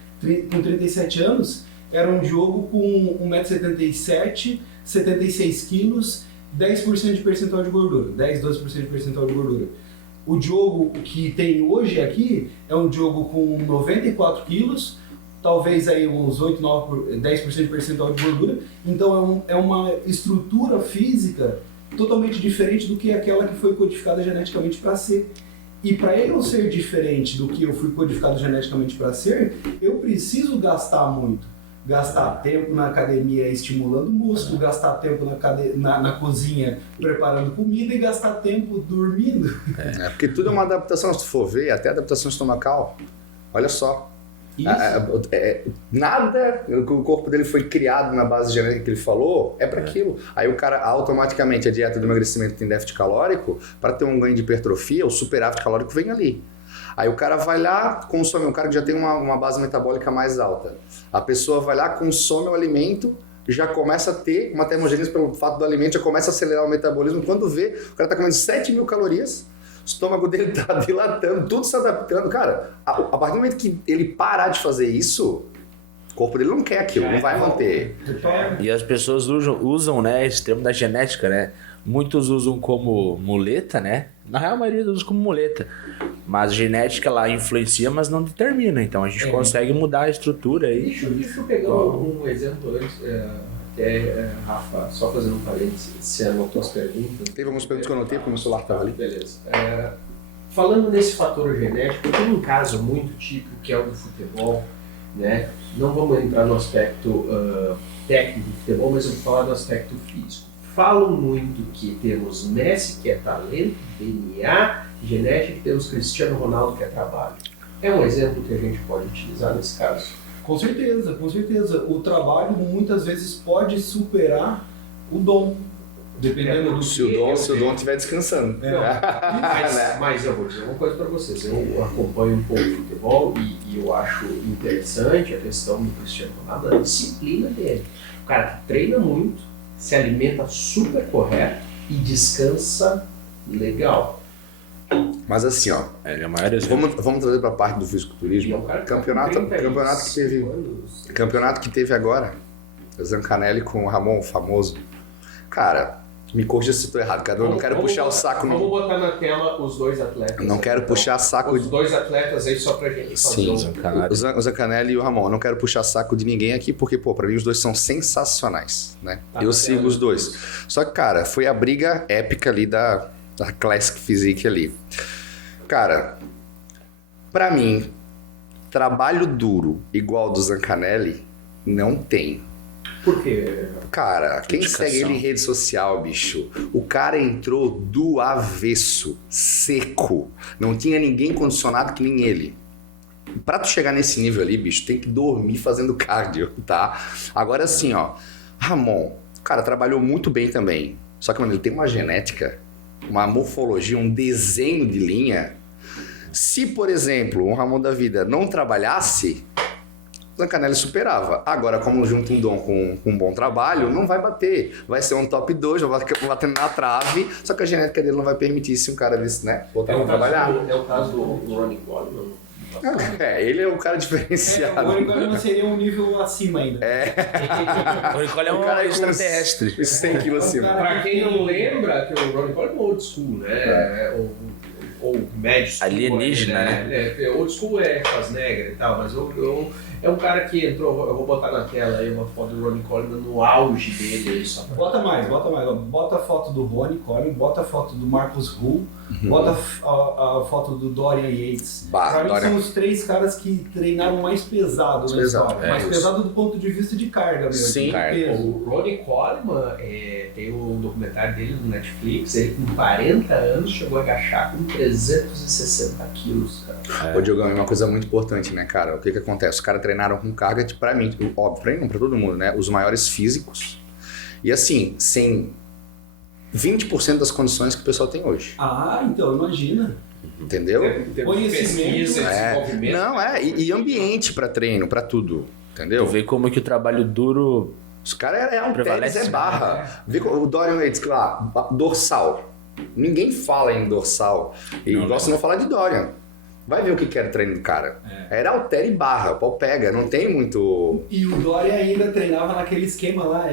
com 37 anos, era um Diogo com 1,77 m, 76 quilos, 10% de percentual de gordura, 10, 12% de percentual de gordura. O Diogo que tem hoje aqui é um Diogo com 94 quilos, talvez aí uns 8, 9, 10% de percentual de gordura, então é uma estrutura física totalmente diferente do que aquela que foi codificada geneticamente para ser. E para eu ser diferente do que eu fui codificado geneticamente para ser, eu preciso gastar muito. Gastar tempo na academia estimulando o músculo, gastar tempo na cozinha preparando comida e gastar tempo dormindo. Porque tudo é uma adaptação, se tu for ver, até adaptação estomacal. Olha só. Nada, o corpo dele foi criado na base genética que ele falou, é para aquilo. Aí o cara automaticamente, a dieta do emagrecimento tem déficit calórico, para ter um ganho de hipertrofia, o superávit calórico vem ali. Aí o cara vai lá, consome, um cara que já tem uma base metabólica mais alta. A pessoa vai lá, consome o alimento, já começa a ter uma termogênese pelo fato do alimento, já começa a acelerar o metabolismo. Quando vê, o cara está comendo 7.000 calorias, o estômago dele está dilatando, tudo se adaptando. Cara, a partir do momento que ele parar de fazer isso, o corpo dele não quer aquilo, não vai manter. E as pessoas usam, né, esse termo da genética, né? Muitos usam como muleta, né? Na real, a maioria usa como muleta. Mas a genética lá influencia, mas não determina. Então a gente consegue mudar a estrutura aí. Deixa eu pegar um exemplo antes. Rafa, só fazendo um parênteses, você anotou as perguntas? Teve algumas perguntas que eu anotei porque meu celular estava ali. Beleza. Falando nesse fator genético, tem um caso muito típico que é o do futebol, né? Não vamos entrar no aspecto técnico do futebol, mas eu vou falar do aspecto físico. Falam muito que temos Messi, que é talento, DNA, genética, e temos Cristiano Ronaldo, que é trabalho. É um exemplo que a gente pode utilizar nesse caso? Com certeza, com certeza. O trabalho muitas vezes pode superar o dom. Dependendo do se o dom estiver descansando. Mas eu vou dizer uma coisa para vocês. Eu acompanho um pouco de futebol e eu acho interessante a questão do Cristiano Ronaldo, a disciplina dele. O cara que treina muito, se alimenta super correto e descansa legal. Mas assim, ó, vamos trazer para a parte do fisiculturismo. Campeonato que teve agora, o Zancanelli com o Ramon, o famoso. Cara, me corrija se estou errado, cara. Eu não quero puxar o saco. Vamos botar na tela os dois atletas. Não quero puxar saco. Os dois atletas aí só pra gente fazer o Zancanelli e o Ramon. Eu não quero puxar saco de ninguém aqui, porque, pô, pra mim os dois são sensacionais, né? Eu sigo os dois. Só que, cara, foi a briga épica ali da Classic Physique ali. Cara, pra mim, trabalho duro igual do Zancanelli não tem. Por quê? Cara, quem segue ele em rede social, bicho, o cara entrou do avesso, seco. Não tinha ninguém condicionado que nem ele. Pra tu chegar nesse nível ali, bicho, tem que dormir fazendo cardio, tá? Agora assim, ó, Ramon, cara, trabalhou muito bem também. Só que, mano, ele tem uma genética, uma morfologia, um desenho de linha. Se, por exemplo, um Ramon da vida não trabalhasse, o Zancanelli superava. Agora, como junta um dom com um bom trabalho, não vai bater. Vai ser um top 2, vai batendo na trave, só que a genética dele não vai permitir se um cara desse, né, botar pra trabalhar. É o caso do Ronnie Coleman. Ele é um cara diferenciado. O Ronnie Coleman seria um nível acima ainda. O Ronnie Coleman é um cara extraterrestre. 100 quilos acima. Pra quem não lembra, que o Ronnie Coleman é old school, né? Ou médio school. Alienígena, né? Old school é Schwarzenegger e tal, mas é um cara que entrou, eu vou botar na tela aí uma foto do Ronnie Coleman no auge dele. Aí só pra... Bota mais. Bota a foto do Ronnie Coleman, bota a foto do Marcus Hull, bota a foto do Dorian Yates. Pra mim são os três caras que treinaram mais pesado na história. Mais pesado do ponto de vista de carga mesmo. Sim, o Ronnie Coleman, tem o documentário dele no Netflix, ele com 40 anos chegou a agachar com 360 quilos, cara. Ô, Diogão, é uma coisa muito importante, né, cara? O que acontece? Os caras treinaram com carga, pra mim, óbvio, pra mim não, pra todo mundo, né? Os maiores físicos. E assim, sem 20% das condições que o pessoal tem hoje. Ah, então, imagina. Entendeu? Conhecimento, desenvolvimento. Não, e ambiente pra treino, pra tudo. Entendeu? Tu vê como que o trabalho duro... Os caras é um tênis, é barra. Vê o Dorian Yates, lá, dorsal. Ninguém fala em dorsal. E gosta de não falar de Dorian. Vai ver o que era o treino do cara. Era halter e barra, o pau pega, não tem muito... E o Dória ainda treinava naquele esquema lá,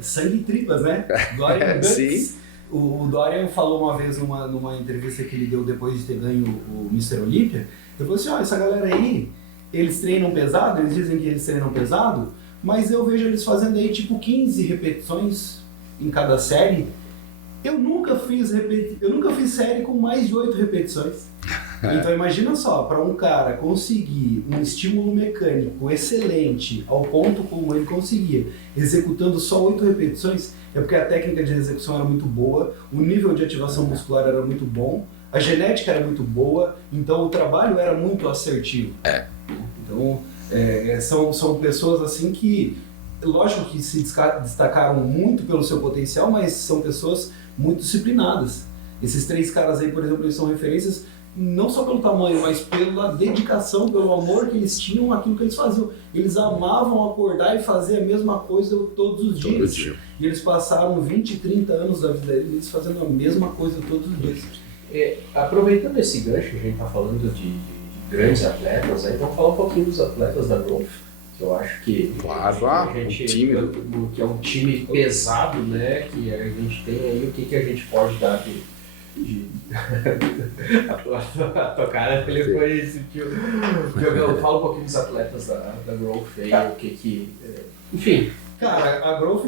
sangue e tripas, né? Dória Guts. Sim. O Dória falou uma vez numa entrevista que ele deu depois de ter ganho o Mr. Olympia, ele falou assim, essa galera aí, eles treinam pesado, eles dizem que eles treinam pesado, mas eu vejo eles fazendo aí tipo 15 repetições em cada série. Eu nunca fiz série com mais de 8 repetições. Então imagina só, para um cara conseguir um estímulo mecânico excelente ao ponto como ele conseguia, executando só 8 repetições, é porque a técnica de execução era muito boa, o nível de ativação muscular era muito bom, a genética era muito boa, então o trabalho era muito assertivo. Então são pessoas assim que, lógico que se destacaram muito pelo seu potencial, mas são pessoas muito disciplinadas. Esses 3 caras aí, por exemplo, eles são referências não só pelo tamanho, mas pela dedicação, pelo amor que eles tinham àquilo que eles faziam. Eles amavam acordar e fazer a mesma coisa todos os dias. E eles passaram 20, 30 anos da vida deles fazendo a mesma coisa todos os dias. Aproveitando esse gancho, a gente está falando de grandes atletas, aí vamos falar um pouquinho dos atletas da Growth, que eu acho que que é um time pesado, né? Que a gente tem aí, o que a gente pode dar a tua cara, ele foi sentiu. Fala um pouquinho dos atletas da Growth aí, o que enfim. Cara, a Growth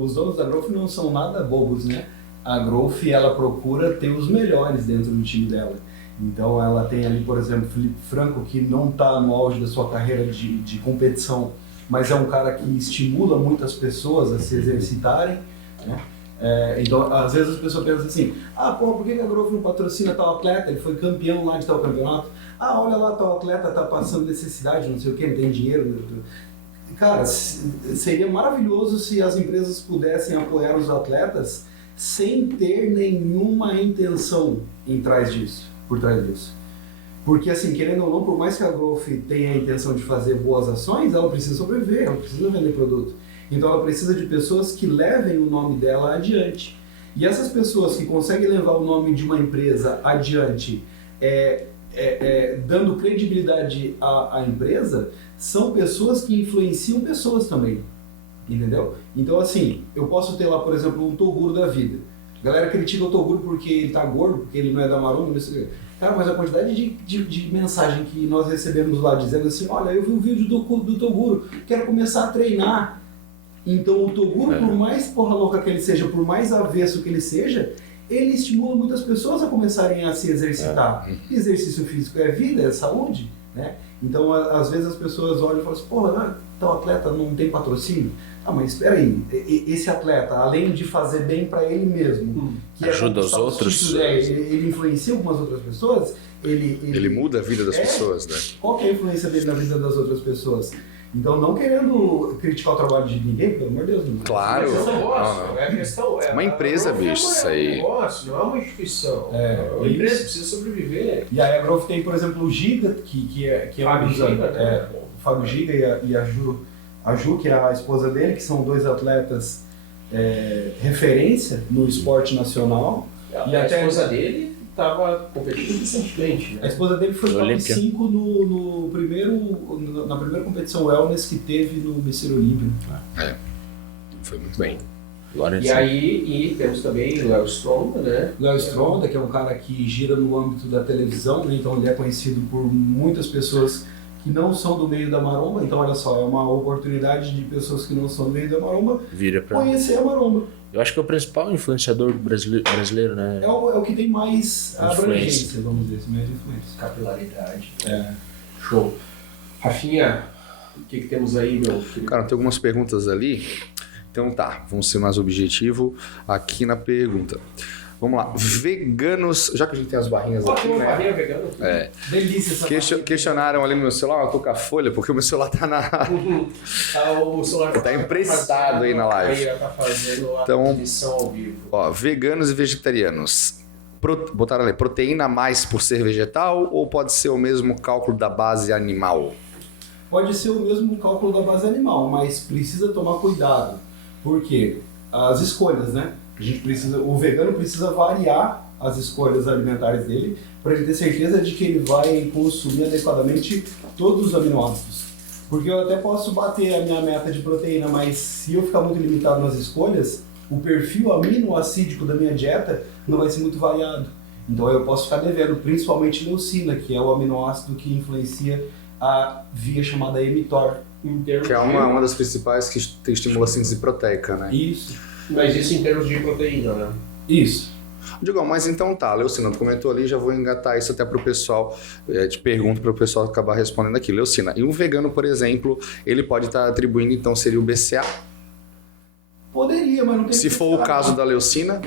os donos da Growth não são nada bobos, né? A Growth, ela procura ter os melhores dentro do time dela. Então ela tem ali, por exemplo, Felipe Franco, que não está no auge da sua carreira de competição, mas é um cara que estimula muitas pessoas a se exercitarem, né? Então, às vezes as pessoas pensam assim, por que a Growth não patrocina tal atleta? Ele foi campeão lá de tal campeonato. Olha lá, tal atleta está passando necessidade, não sei o que, não tem dinheiro. Cara, seria maravilhoso se as empresas pudessem apoiar os atletas sem ter nenhuma intenção por trás disso. Porque, assim, querendo ou não, por mais que a Growth tenha a intenção de fazer boas ações, ela precisa sobreviver, ela precisa vender produto. Então ela precisa de pessoas que levem o nome dela adiante. E essas pessoas que conseguem levar o nome de uma empresa adiante, dando credibilidade à empresa, são pessoas que influenciam pessoas também. Entendeu? Então, assim, eu posso ter lá, por exemplo, um Toguro da vida. A galera critica o Toguro porque ele tá gordo, porque ele não é da Maromba, não sei o quê. Cara, mas a quantidade de mensagem que nós recebemos lá dizendo assim, olha, eu vi um vídeo do Toguro, quero começar a treinar. Então o Toguro, por mais porra louca que ele seja, por mais avesso que ele seja, ele estimula muitas pessoas a começarem a se exercitar. Exercício físico é vida, é saúde, né? Então às vezes as pessoas olham e falam assim, porra, tal atleta não tem patrocínio? Mas espera aí, esse atleta, além de fazer bem para ele mesmo, que ajuda os outros, ele influencia algumas outras pessoas, ele muda a vida das pessoas, né? Qual que é a influência dele na vida das outras pessoas? Então, não querendo criticar o trabalho de ninguém, pelo amor de Deus. Não. Claro. É uma empresa, bicho, isso aí. É um negócio, não é uma instituição. Uma empresa precisa sobreviver. E aí a Growth tem, por exemplo, o Giga, que é Fábio Giga, né? O Fábio Giga e a Ju, que é a esposa dele, que são 2 atletas referência no esporte nacional. E a esposa dele estava competindo recentemente, né? A esposa dele foi top 5 na primeira competição wellness que teve no Mr. Olympia. Foi muito bem. E aí temos também o Léo Stronda, né? Léo Stronda, que é um cara que gira no âmbito da televisão, né? Então ele é conhecido por muitas pessoas que não são do meio da maromba. Então olha só, é uma oportunidade de pessoas que não são do meio da maromba conhecer a maromba. Eu acho que é o principal influenciador brasileiro, né? É o que tem mais abrangência, vamos dizer, mais influência. Capilaridade. Show. Rafinha, o que temos aí, meu filho? Cara, tem algumas perguntas ali. Então tá, vamos ser mais objetivo aqui na pergunta. Vamos lá, veganos, já que a gente tem as barrinhas aqui, tem uma né? barrinha vegana? Delícia essa Questionaram ali no meu celular, eu tô com a folha, porque o meu celular tá o celular tá emprestado aí na live. Tá fazendo a transmissão ao vivo. Ó, veganos e vegetarianos. Botaram ali, proteína mais por ser vegetal ou pode ser o mesmo cálculo da base animal? Pode ser o mesmo cálculo da base animal, mas precisa tomar cuidado. Por quê? As escolhas, né? O vegano precisa variar as escolhas alimentares dele, para ele ter certeza de que ele vai consumir adequadamente todos os aminoácidos. Porque eu até posso bater a minha meta de proteína, mas se eu ficar muito limitado nas escolhas, o perfil aminoacídico da minha dieta não vai ser muito variado. Então eu posso ficar devendo, principalmente leucina, que é o aminoácido que influencia a via chamada mTOR. Que é uma das principais que estimula a síntese proteica, né? Isso. Mas isso em termos de proteína, né? Isso. Digão, mas então tá, Leucina, tu comentou ali, já vou engatar isso até pro pessoal, te pergunto para o pessoal acabar respondendo aqui. Leucina, e um vegano, por exemplo, ele pode estar atribuindo, então, seria o BCA? Poderia, mas não tem. Se for o caso da leucina?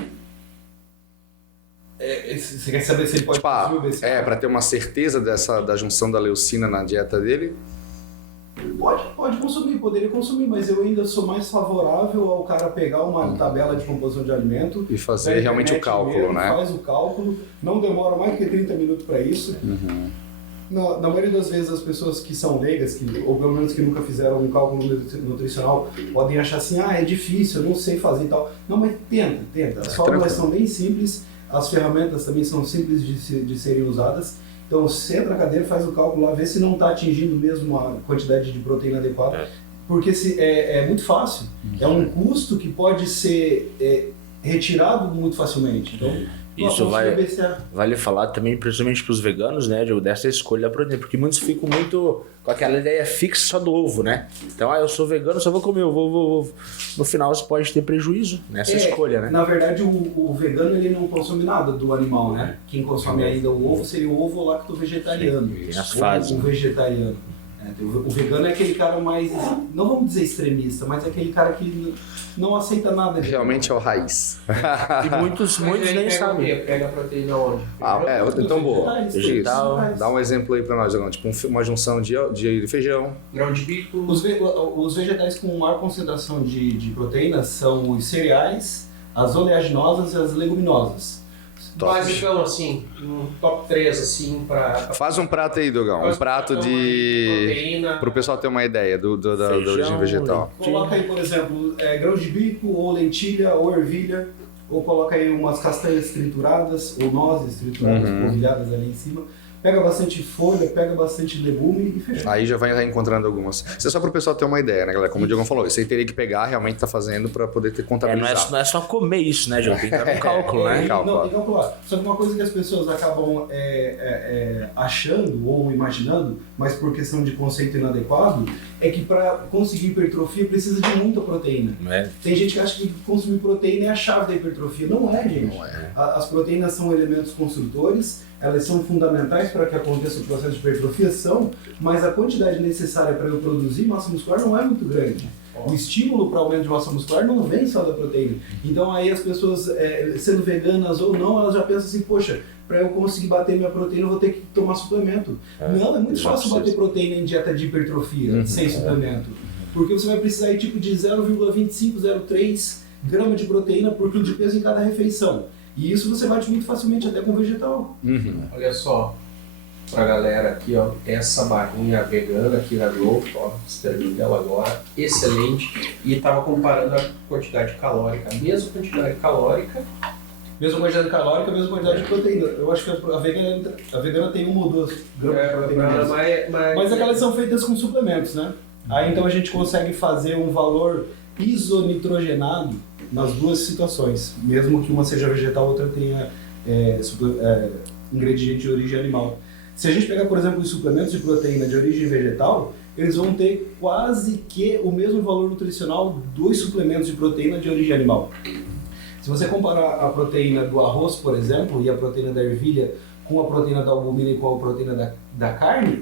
Você quer saber se ele pode consumir o BCA? para ter uma certeza da junção da leucina na dieta dele? Pode consumir, poderia consumir, mas eu ainda sou mais favorável ao cara pegar uma tabela de composição de alimento e fazer realmente o cálculo, mesmo, né? Faz o cálculo, não demora mais que 30 minutos para isso. Na maioria das vezes as pessoas que são leigas, ou pelo menos que nunca fizeram um cálculo nutricional, podem achar assim, é difícil, eu não sei fazer e tal. Não, mas tenta. As fórmulas são bem simples, as ferramentas também são simples de serem usadas. Então, senta na cadeira, faz o cálculo lá, vê se não está atingindo mesmo a quantidade de proteína adequada. Porque é muito fácil. É um custo que pode ser retirado muito facilmente. Então, isso vale falar também, principalmente para os veganos, né, dessa escolha da proteína, porque muitos ficam muito com aquela ideia fixa só do ovo, né? Então, eu sou vegano, só vou comer ovo. No final, você pode ter prejuízo nessa escolha, né? Na verdade, o vegano ele não consome nada do animal, né? Quem consome ainda o ovo seria o ovo lacto-vegetariano. Tem as fases. O vegetariano. O vegano é aquele cara mais, não vamos dizer extremista, mas é aquele cara que não aceita nada. Realmente é o raiz. E muitos nem sabem. Pega a proteína onde? Então boa. Vegetal. Dá um exemplo aí pra nós, tipo uma junção de feijão. Grão de bico. Os vegetais com maior concentração de proteínas são os cereais, as oleaginosas e as leguminosas. Basicão, assim, um top 3, assim, pra... Faz um prato aí, Dogão. Um prato de proteína. Pro pessoal ter uma ideia da origem vegetal. Coloca aí, por exemplo, grãos de bico, ou lentilha, ou ervilha. Ou coloca aí umas castanhas trituradas, ou nozes trituradas, polvilhadas ali em cima. Pega bastante folha, pega bastante legume e feijão. Aí já vai encontrando algumas. Isso é só para o pessoal ter uma ideia, né, galera? Como o Diego falou, isso aí teria que pegar, realmente tá fazendo para poder ter contabilizado. Não é só comer isso, né, Diego? Tem que dar um cálculo, né? Tem que calcular. Só que uma coisa que as pessoas acabam achando ou imaginando, mas por questão de conceito inadequado, é que para conseguir hipertrofia precisa de muita proteína. Tem gente que acha que consumir proteína é a chave da hipertrofia. Não é, gente. Não é. As proteínas são elementos construtores, elas são fundamentais para que aconteça o processo de hipertrofia, mas a quantidade necessária para eu produzir massa muscular não é muito grande. O estímulo para aumento de massa muscular não vem só da proteína. Então aí as pessoas, sendo veganas ou não, elas já pensam assim, poxa, para eu conseguir bater minha proteína eu vou ter que tomar suplemento. Não, é muito fácil bater proteína em dieta de hipertrofia sem suplemento. Porque você vai precisar aí, tipo de 0,25, 0,3 grama de proteína por quilo de peso em cada refeição. E isso você bate muito facilmente até com vegetal. Olha só, pra galera aqui, ó, essa barrinha vegana aqui da Growth, ó, experimentei ela agora, excelente. E tava comparando a quantidade calórica, a mesma quantidade calórica, mesma quantidade calórica, mesma quantidade de proteína. Eu acho que a vegana tem 1 ou 2 gramas de proteína. Mas aquelas são feitas com suplementos, né? Aí então a gente consegue fazer um valor isonitrogenado nas duas situações, mesmo que uma seja vegetal, outra tenha ingrediente de origem animal. Se a gente pegar, por exemplo, os suplementos de proteína de origem vegetal, eles vão ter quase que o mesmo valor nutricional dos suplementos de proteína de origem animal. Se você comparar a proteína do arroz, por exemplo, e a proteína da ervilha com a proteína da albumina e com a proteína da carne,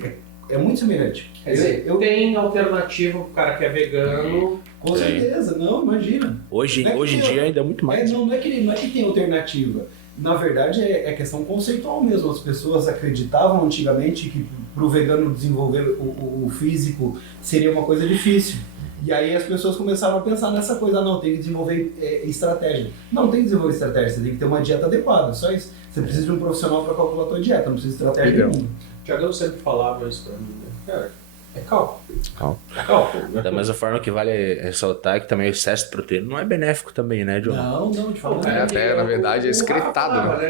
é muito semelhante. Quer dizer, tem alternativa pro cara que é vegano. Com certeza, não, imagina. Hoje em dia ainda é muito mais. Não é que tem alternativa. Na verdade, é questão conceitual mesmo. As pessoas acreditavam antigamente que para o vegano desenvolver o físico seria uma coisa difícil. E aí as pessoas começaram a pensar nessa coisa, não, tem que desenvolver estratégia. Não tem que desenvolver estratégia, você tem que ter uma dieta adequada, só isso. Você precisa de um profissional para calcular a tua dieta, não precisa de estratégia nenhuma. O Thiagão sempre falava isso para mim, né? Cara, É cálculo. Cálculo. Da mesma forma que vale ressaltar que também o excesso de proteína não é benéfico também, né, John? Não, de fato. Até, na verdade, é excretado, né?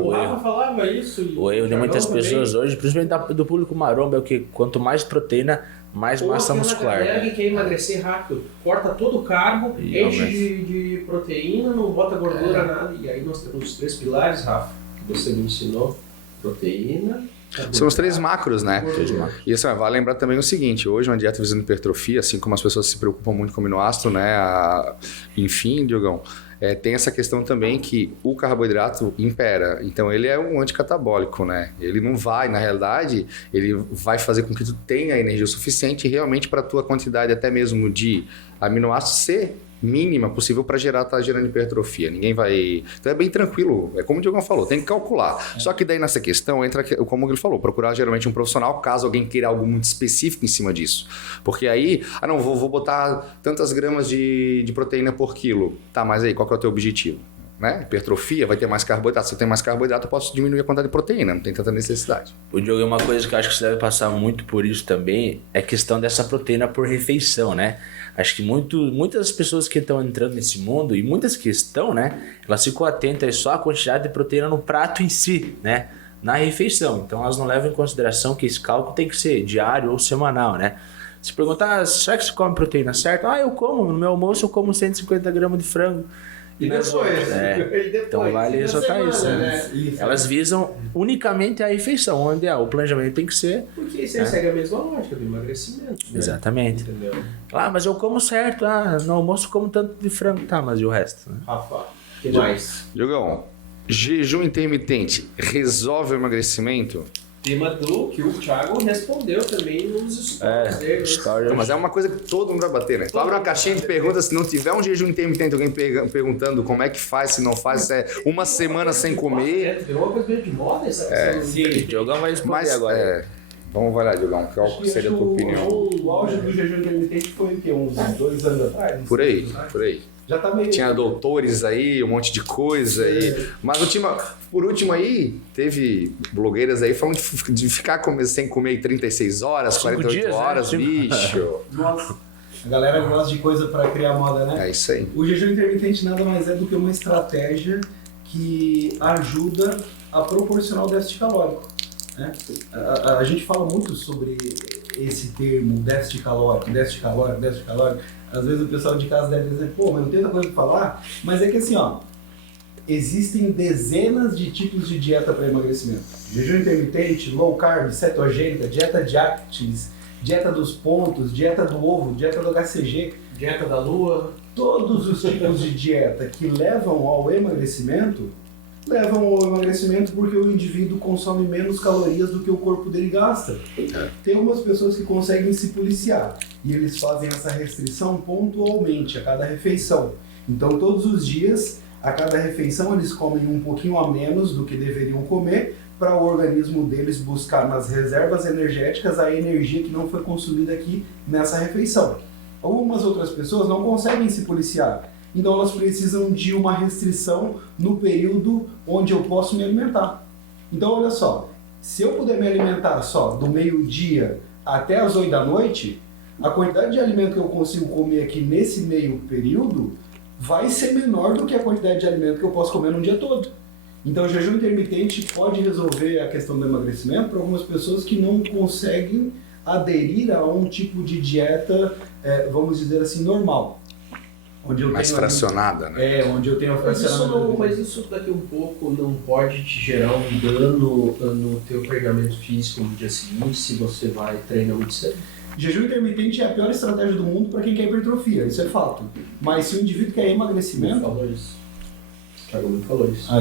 O Rafa falava isso. O erro de muitas pessoas hoje, principalmente do público maromba, é o que quanto mais proteína, mais massa muscular. Galera que quer emagrecer rápido, corta todo o carbo, enche de proteína, não bota gordura, nada. E aí nós temos os 3 pilares, Rafa, que você me ensinou. Proteína... São os 3 macros, né? E assim, vale lembrar também o seguinte, hoje uma dieta visando hipertrofia, assim como as pessoas se preocupam muito com o aminoácido, né? Enfim, Diogão, tem essa questão também que o carboidrato impera, então ele é um anticatabólico, né? Ele não vai, na realidade, ele vai fazer com que tu tenha energia suficiente realmente para a tua quantidade até mesmo de aminoácidos ser mínima possível para tá gerando hipertrofia. Ninguém vai... Então é bem tranquilo. É como o Diogão falou, tem que calcular. Só que daí nessa questão entra, como ele falou, procurar geralmente um profissional caso alguém queira algo muito específico em cima disso. Porque aí, vou botar tantas gramas de proteína por quilo. Tá, mas aí, qual que é o teu objetivo? Né? Hipertrofia, vai ter mais carboidrato. Se eu tenho mais carboidrato, eu posso diminuir a quantidade de proteína, não tem tanta necessidade. O Diogo, uma coisa que eu acho que você deve passar muito por isso também é a questão dessa proteína por refeição, né? Acho que muitas pessoas que estão entrando nesse mundo, e muitas que estão, né? Elas ficam atentas só à quantidade de proteína no prato em si, né? Na refeição. Então elas não levam em consideração que esse cálculo tem que ser diário ou semanal, né? Se perguntar, será que você come proteína certa? Eu como, no meu almoço eu como 150 gramas de frango. E depois? Então vale ressaltar isso, né? Elas visam unicamente a refeição, onde o planejamento tem que ser... Porque você segue a mesma lógica do emagrecimento. Né? Exatamente. Entendeu? Mas eu como certo, no almoço eu como tanto de frango, tá, mas e o resto? Né? Rafa, o que mais? Diogão, jejum intermitente resolve o emagrecimento? Tema que o Thiago respondeu também nos stories dele. Mas é uma coisa que todo mundo vai bater, né? Tu abre uma caixinha de perguntas, se não tiver um jejum intermitente, alguém perguntando como é que faz, se não faz, se é uma semana sem comer. Virou uma coisa meio de moda essa Sim, o Diogão vai responder agora. Vamos olhar, Diogão, qual seria a tua opinião? O auge do jejum intermitente foi o quê? Uns 2 anos atrás? Por aí. Já tá meio... Tinha doutores aí, um monte de coisa aí. Mas por último aí, teve blogueiras aí falando de ficar sem comer 36 horas, 48 dias, horas, né? bicho. Nossa, a galera gosta de coisa para criar moda, né? É isso aí. O jejum intermitente nada mais é do que uma estratégia que ajuda a proporcionar o déficit calórico. Né? A gente fala muito sobre esse termo, déficit calórico. Às vezes o pessoal de casa deve dizer, mas não tem outra coisa para falar. Mas é que assim, existem dezenas de tipos de dieta para emagrecimento. Jejum intermitente, low carb, cetogênica, dieta de Atkins, dieta dos pontos, dieta do ovo, dieta do HCG, dieta da lua. Todos os tipos de dieta que levam ao emagrecimento porque o indivíduo consome menos calorias do que o corpo dele gasta. Tem algumas pessoas que conseguem se policiar e eles fazem essa restrição pontualmente a cada refeição. Então todos os dias, a cada refeição, eles comem um pouquinho a menos do que deveriam comer para o organismo deles buscar nas reservas energéticas a energia que não foi consumida aqui nessa refeição. Algumas outras pessoas não conseguem se policiar. Então elas precisam de uma restrição no período onde eu posso me alimentar. Então olha só, se eu puder me alimentar só do meio-dia até as 8 da noite, a quantidade de alimento que eu consigo comer aqui nesse meio período vai ser menor do que a quantidade de alimento que eu posso comer num dia todo. Então o jejum intermitente pode resolver a questão do emagrecimento para algumas pessoas que não conseguem aderir a um tipo de dieta, vamos dizer assim, normal. Onde eu mais tenho fracionada, né? Onde eu tenho a fracionada. Mas isso daqui um pouco não pode te gerar um dano no teu treinamento físico no dia seguinte, se você vai treinar muito cedo? Jejum intermitente é a pior estratégia do mundo para quem quer hipertrofia, isso é fato. Mas se o indivíduo quer emagrecimento... O Thiago me falou isso.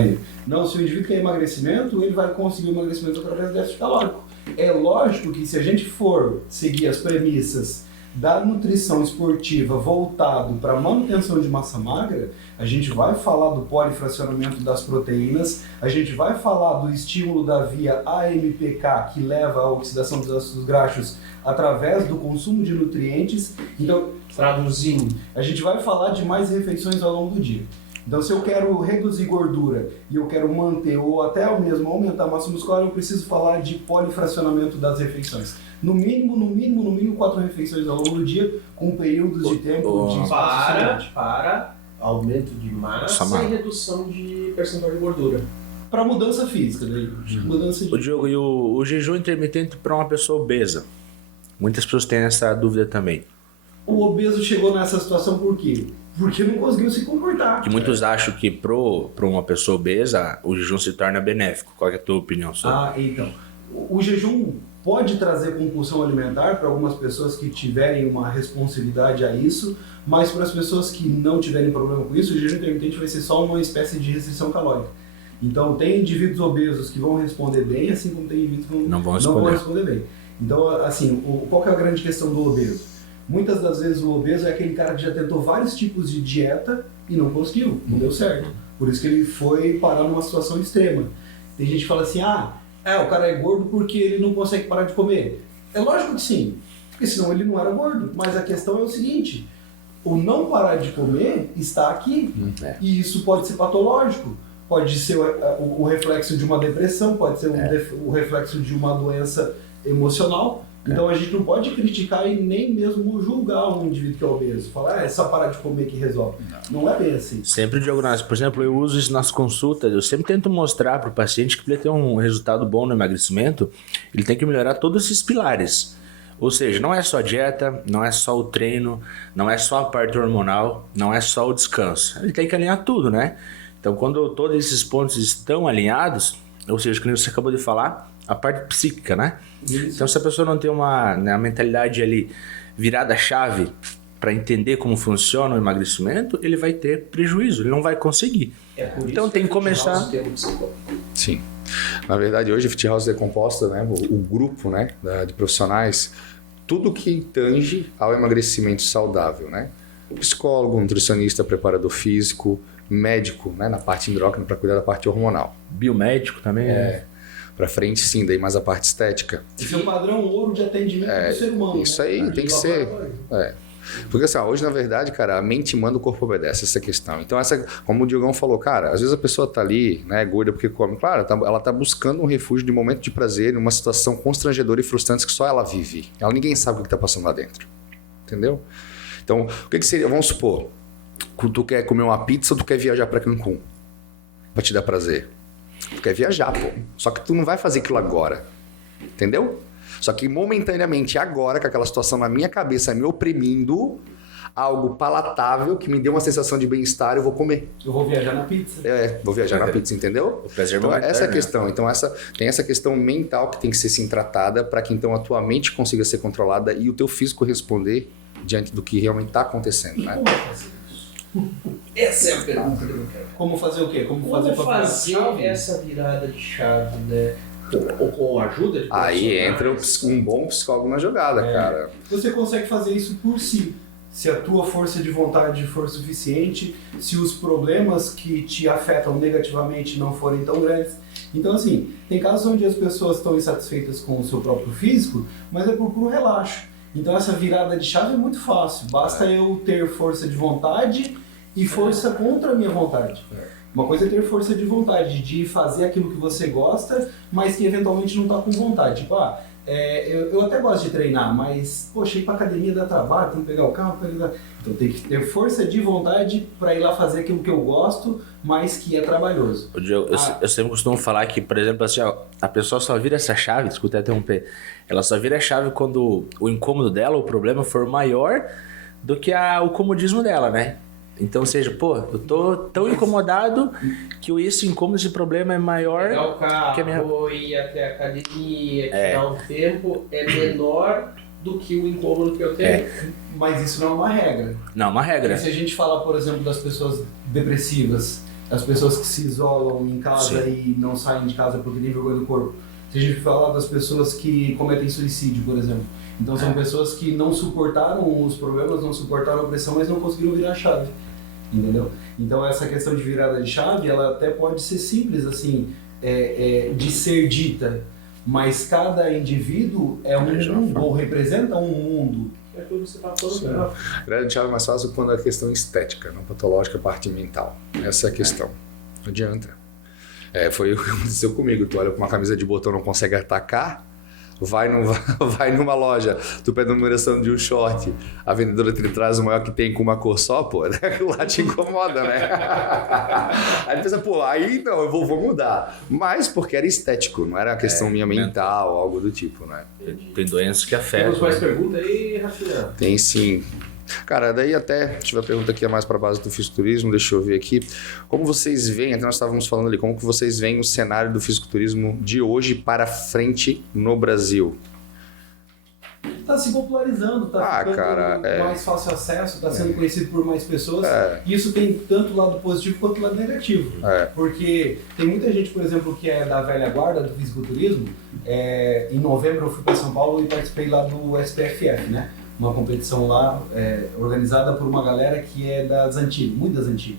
Não, se o indivíduo quer emagrecimento, ele vai conseguir o emagrecimento através do déficit calórico. É lógico que se a gente for seguir as premissas da nutrição esportiva voltado para a manutenção de massa magra, a gente vai falar do polifracionamento das proteínas, a gente vai falar do estímulo da via AMPK, que leva à oxidação dos ácidos graxos através do consumo de nutrientes. Então, traduzindo, a gente vai falar de mais refeições ao longo do dia. Então, se eu quero reduzir gordura e eu quero manter ou até mesmo aumentar a massa muscular, eu preciso falar de polifracionamento das refeições. No mínimo 4 refeições ao longo do dia, com períodos de tempo de para aumento de massa e redução de percentual de gordura. Para mudança física, daí. Mudança de... O Diogo, e o jejum intermitente para uma pessoa obesa? Muitas pessoas têm essa dúvida também. O obeso chegou nessa situação por quê? Porque não conseguiu se comportar. Que muitos acham que para uma pessoa obesa, o jejum se torna benéfico. Qual é a tua opinião sobre? Então. O jejum pode trazer compulsão alimentar para algumas pessoas que tiverem uma responsividade a isso, mas para as pessoas que não tiverem problema com isso, o jejum intermitente vai ser só uma espécie de restrição calórica. Então, tem indivíduos obesos que vão responder bem, assim como tem indivíduos que não vão responder bem. Então, assim, qual que é a grande questão do obeso? Muitas das vezes o obeso é aquele cara que já tentou vários tipos de dieta e não conseguiu, não deu certo. Por isso que ele foi parar numa situação extrema. Tem gente que fala assim, o cara é gordo porque ele não consegue parar de comer. É lógico que sim, porque senão ele não era gordo. Mas a questão é o seguinte, o não parar de comer está aqui. E isso pode ser patológico. Pode ser o reflexo de uma depressão, pode ser o reflexo de uma doença emocional. Então a gente não pode criticar e nem mesmo julgar um indivíduo que é obeso. Falar, é só parar de comer que resolve. Não é bem assim. Sempre, Diogo, por exemplo, eu uso isso nas consultas. Eu sempre tento mostrar para o paciente que para ele ter um resultado bom no emagrecimento, ele tem que melhorar todos esses pilares. Ou seja, não é só a dieta, não é só o treino, não é só a parte hormonal, não é só o descanso. Ele tem que alinhar tudo, né? Então, quando todos esses pontos estão alinhados, ou seja, como você acabou de falar, a parte psíquica, né? Isso. Então, se a pessoa não tem uma mentalidade ali virada a chave para entender como funciona o emagrecimento, ele vai ter prejuízo, ele não vai conseguir. Então, tem que começar... Sim. Na verdade, hoje a Fit House é composta, né, o grupo, né, de profissionais, tudo que tange ao emagrecimento saudável, né? Psicólogo, nutricionista, preparador físico, médico, né, na parte endócrina para cuidar da parte hormonal. Biomédico também. Para frente, sim, daí mais a parte estética. Esse é o padrão ouro de atendimento do ser humano. Isso aí tem que ser. Porque assim, hoje, na verdade, cara, a mente manda, o corpo obedece, essa questão. Então, como o Diogão falou, cara, às vezes a pessoa tá ali, né, gorda porque come. Claro, ela tá buscando um refúgio de momento de prazer, numa situação constrangedora e frustrante que só ela vive. Ninguém sabe o que tá passando lá dentro. Entendeu? Então, o que seria? Vamos supor, tu quer comer uma pizza ou tu quer viajar para Cancún? Pra te dar prazer. Tu quer viajar, pô. Só que tu não vai fazer aquilo agora. Entendeu? Só que momentaneamente agora, com aquela situação na minha cabeça me oprimindo, algo palatável que me dê uma sensação de bem-estar, eu vou comer. Eu vou viajar na pizza. Vou viajar na pizza, entendeu? Então, essa é a questão. Então, tem essa questão mental que tem que ser sim tratada para que então a tua mente consiga ser controlada e o teu físico responder diante do que realmente está acontecendo, né? Como fazer isso? Essa é a pergunta que eu quero. Como fazer o quê? Como fazer essa virada de chave, né? Ou com a ajuda de aí entra um bom psicólogo na jogada, cara. Você consegue fazer isso por si. Se a tua força de vontade for suficiente, se os problemas que te afetam negativamente não forem tão grandes. Então, assim, tem casos onde as pessoas estão insatisfeitas com o seu próprio físico, mas é por puro relaxo. Então, essa virada de chave é muito fácil. Basta eu ter força de vontade e força contra a minha vontade. Uma coisa é ter força de vontade, de fazer aquilo que você gosta, mas que eventualmente não está com vontade. Tipo, eu até gosto de treinar, mas, poxa, ir para academia dá trabalho, tem que pegar o carro, então tem que ter força de vontade para ir lá fazer aquilo que eu gosto, mas que é trabalhoso. Eu sempre costumo falar que, por exemplo, assim, a pessoa só vira essa chave, desculpa interromper, ela só vira a chave quando o incômodo dela, o problema for maior do que o comodismo dela, né? Então, ou seja, eu tô tão incomodado que esse incômodo, esse problema é maior pegar o carro, que a minha... ir até a academia, tirar um tempo, é menor do que o incômodo que eu tenho. Mas isso não é uma regra. Não, é uma regra. Se a gente fala, por exemplo, das pessoas depressivas, as pessoas que se isolam em casa e não saem de casa porque tem vergonha do corpo. Se a gente falar das pessoas que cometem suicídio, por exemplo. Então são pessoas que não suportaram os problemas, não suportaram a pressão, mas não conseguiram virar a chave. Entendeu? Então essa questão de virada de chave, ela até pode ser simples, assim, de ser dita, mas cada indivíduo é um mundo, ou representa um mundo. é aquilo que você está falando. A gente acha mais fácil quando é questão estética, não patológica, a parte mental. Essa é a questão. Não adianta. Foi o que aconteceu comigo. Tu olha com uma camisa de botão, não consegue atacar, vai numa loja, tu pede a numeração de um short, a vendedora te traz o maior que tem com uma cor só, pô, aquilo lá te incomoda, né? Aí tu pensa, pô, aí não, eu vou mudar. Mas porque era estético, não era uma questão minha mental, algo do tipo, né? Tem doenças que afetam. Temos mais perguntas aí, Rafinha? Tem sim. Cara, daí até tive a pergunta aqui mais para a base do fisiculturismo, deixa eu ver aqui. Como vocês veem, até nós estávamos falando ali, como que vocês veem o cenário do fisiculturismo de hoje para frente no Brasil? Tá se popularizando, tá ficando mais fácil acesso, tá sendo conhecido por mais pessoas. Isso tem tanto lado positivo quanto lado negativo. Porque tem muita gente, por exemplo, que é da velha guarda do fisiculturismo. Em novembro eu fui para São Paulo e participei lá do SPFF, né? Uma competição lá organizada por uma galera que é das antigas, muito das antigas,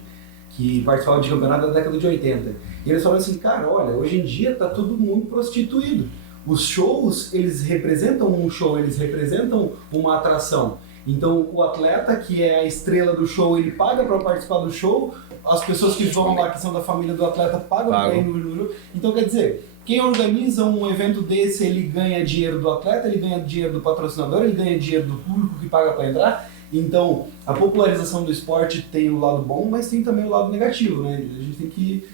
que participava de campeonato da década de 80. E eles falaram assim, cara, olha, hoje em dia tá todo mundo prostituído. Os shows, eles representam um show, eles representam uma atração. Então o atleta, que é a estrela do show, ele paga para participar do show, as pessoas que vão lá, que são da família do atleta, pagam para ir no show. Então quer dizer, quem organiza um evento desse, ele ganha dinheiro do atleta, ele ganha dinheiro do patrocinador, ele ganha dinheiro do público que paga para entrar. Então, a popularização do esporte tem o lado bom, mas tem também o lado negativo, né? A gente tem que...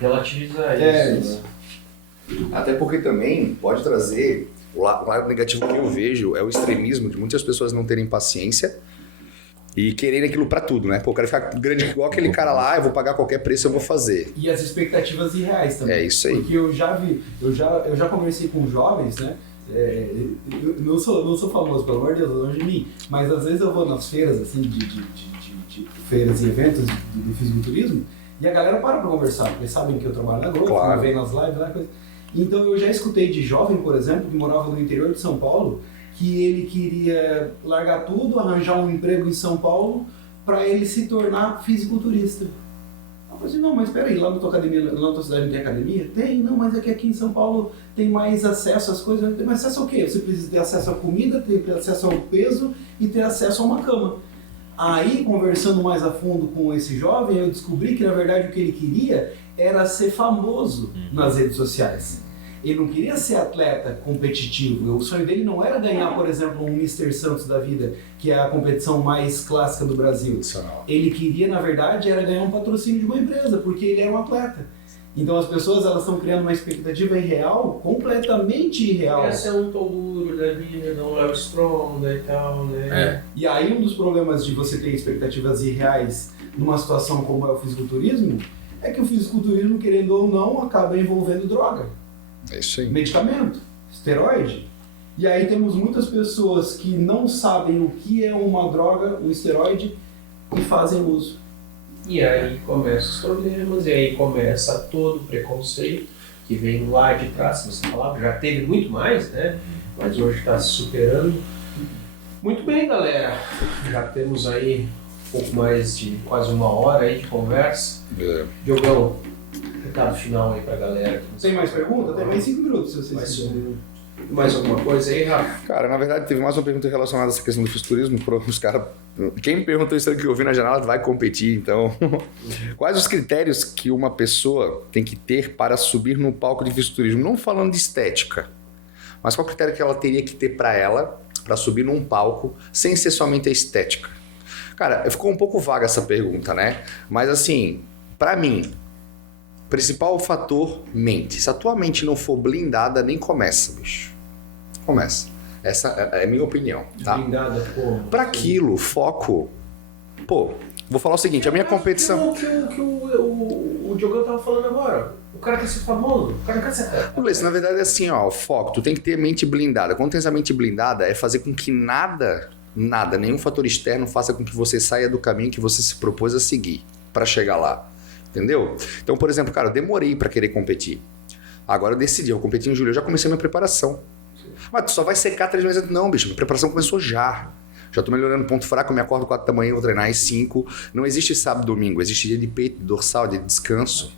relativizar isso. Né? Até porque também pode trazer... O lado negativo que eu vejo é o extremismo de muitas pessoas não terem paciência e quererem aquilo pra tudo, né? Pô, eu quero ficar grande igual aquele cara lá, eu vou pagar qualquer preço, eu vou fazer. E as expectativas irreais também. É isso aí. Porque eu já conversei com jovens, né? Eu não sou famoso, pelo amor de Deus, longe de mim, mas às vezes eu vou nas feiras, assim, de feiras e eventos do fisiculturismo, e a galera para pra conversar, porque sabem que eu trabalho na Globo, claro. vem nas lives, lá, coisa. Então eu já escutei de jovem, por exemplo, que morava no interior de São Paulo, que ele queria largar tudo, arranjar um emprego em São Paulo para ele se tornar fisiculturista. Eu falei assim, não, mas peraí, lá na tua academia, lá na tua cidade não tem academia? Tem, não, mas é que aqui em São Paulo tem mais acesso às coisas. Tem mais acesso ao quê? Você precisa ter acesso à comida, ter acesso ao peso e ter acesso a uma cama. Aí, conversando mais a fundo com esse jovem, eu descobri que na verdade o que ele queria era ser famoso nas redes sociais. Ele não queria ser atleta competitivo. O sonho dele não era ganhar, por exemplo, um Mr. Santos da vida, que é a competição mais clássica do Brasil. Ele queria, na verdade, era ganhar um patrocínio de uma empresa, porque ele era um atleta. Então as pessoas elas estão criando uma expectativa irreal, completamente irreal. Quer ser um Toguro da vida, um Léo Strong e tal, né? E aí um dos problemas de você ter expectativas irreais numa situação como é o fisiculturismo, é que o fisiculturismo, querendo ou não, acaba envolvendo droga. É isso aí. Medicamento, esteroide. E aí temos muitas pessoas que não sabem o que é uma droga, um esteroide, e fazem uso. E aí começam os problemas, e aí começa todo o preconceito que vem lá de trás, como você falava, já teve muito mais, né? Mas hoje está se superando. Muito bem, galera. Já temos aí um pouco mais de quase uma hora aí de conversa. Diogão, recado final aí pra galera. Tem mais pergunta? Tem mais 5 minutos, se vocês quiserem. Mais alguma coisa aí, Rafa? Cara, na verdade teve mais uma pergunta relacionada a essa questão do fisiculturismo. Os caras, quem me perguntou isso que eu vi na janela vai competir, então. Quais os critérios que uma pessoa tem que ter para subir no palco de fisiculturismo? Não falando de estética, mas qual o critério que ela teria que ter para ela, para subir num palco, sem ser somente a estética? Cara, ficou um pouco vaga essa pergunta, né? Mas assim, para mim, principal fator, mente. Se a tua mente não for blindada, nem começa, bicho. Começa. Essa é a minha opinião, tá? Blindada, pô. Pra aquilo, foco... Pô, vou falar o seguinte, a minha competição... O Diogão tava falando agora. O cara quer ser famoso, o cara quer ser... Na verdade é assim, ó, foco. Tu tem que ter mente blindada. Quando tem essa mente blindada, é fazer com que nada, nenhum fator externo faça com que você saia do caminho que você se propôs a seguir pra chegar lá. Entendeu? Então, por exemplo, cara, eu demorei pra querer competir. Agora eu decidi, eu competi em julho, eu já comecei minha preparação. Mas tu só vai secar 3 meses? Não, bicho, minha preparação começou já. Já tô melhorando ponto fraco, eu me acordo 4 da manhã, vou treinar às 5. Não existe sábado e domingo, existe dia de peito, dorsal, dia de descanso.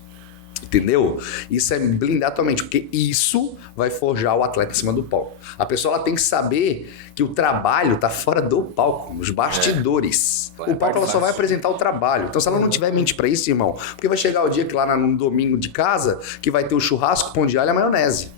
Entendeu? Isso é blindar a tua mente, porque isso vai forjar o atleta em cima do palco. A pessoa ela tem que saber que o trabalho tá fora do palco, nos bastidores. O palco ela só vai apresentar o trabalho. Então se ela não tiver mente pra isso, irmão, porque vai chegar o dia que lá no domingo de casa, que vai ter o churrasco, pão de alho e a maionese.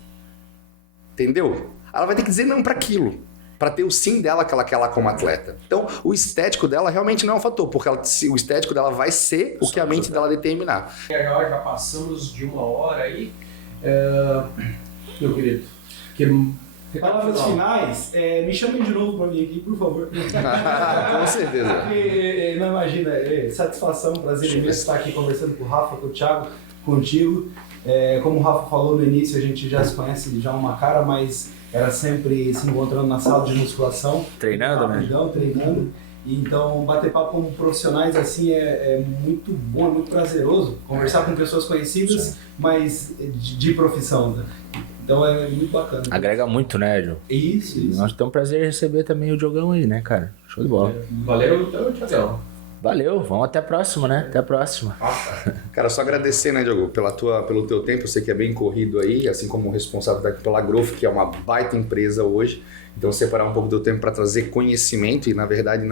Entendeu? Ela vai ter que dizer não pra aquilo. Pra ter o sim dela que ela quer lá como atleta. Então, o estético dela realmente não é um fator, porque o estético dela vai ser o que a mente dela determinar. Já passamos de 1 hora aí. Meu querido, Palavras finais, me chamem de novo pra mim aqui, por favor. Com certeza. Porque, não imagina, satisfação, prazer imenso estar aqui conversando com o Rafa, com o Thiago, contigo. Como o Rafa falou no início, a gente já se conhece já uma cara, mas era sempre se encontrando na sala de musculação. Treinando, né? Treinando. Então, bater papo com profissionais assim é muito bom, é muito prazeroso. Conversar com pessoas conhecidas, mas de profissão. Né? Então é muito bacana. Agrega muito, né, Diogo? Isso. Nós temos o prazer de receber também o Diogão aí, né, cara? Show de bola. Valeu, então, Thiagão. Valeu, vamos até a próxima, né? Até a próxima. Cara, só agradecer, né, Diogo, pelo teu tempo. Eu sei que é bem corrido aí, assim como o responsável daqui pela Growth, que é uma baita empresa hoje. Então, separar um pouco do tempo para trazer conhecimento e, na verdade,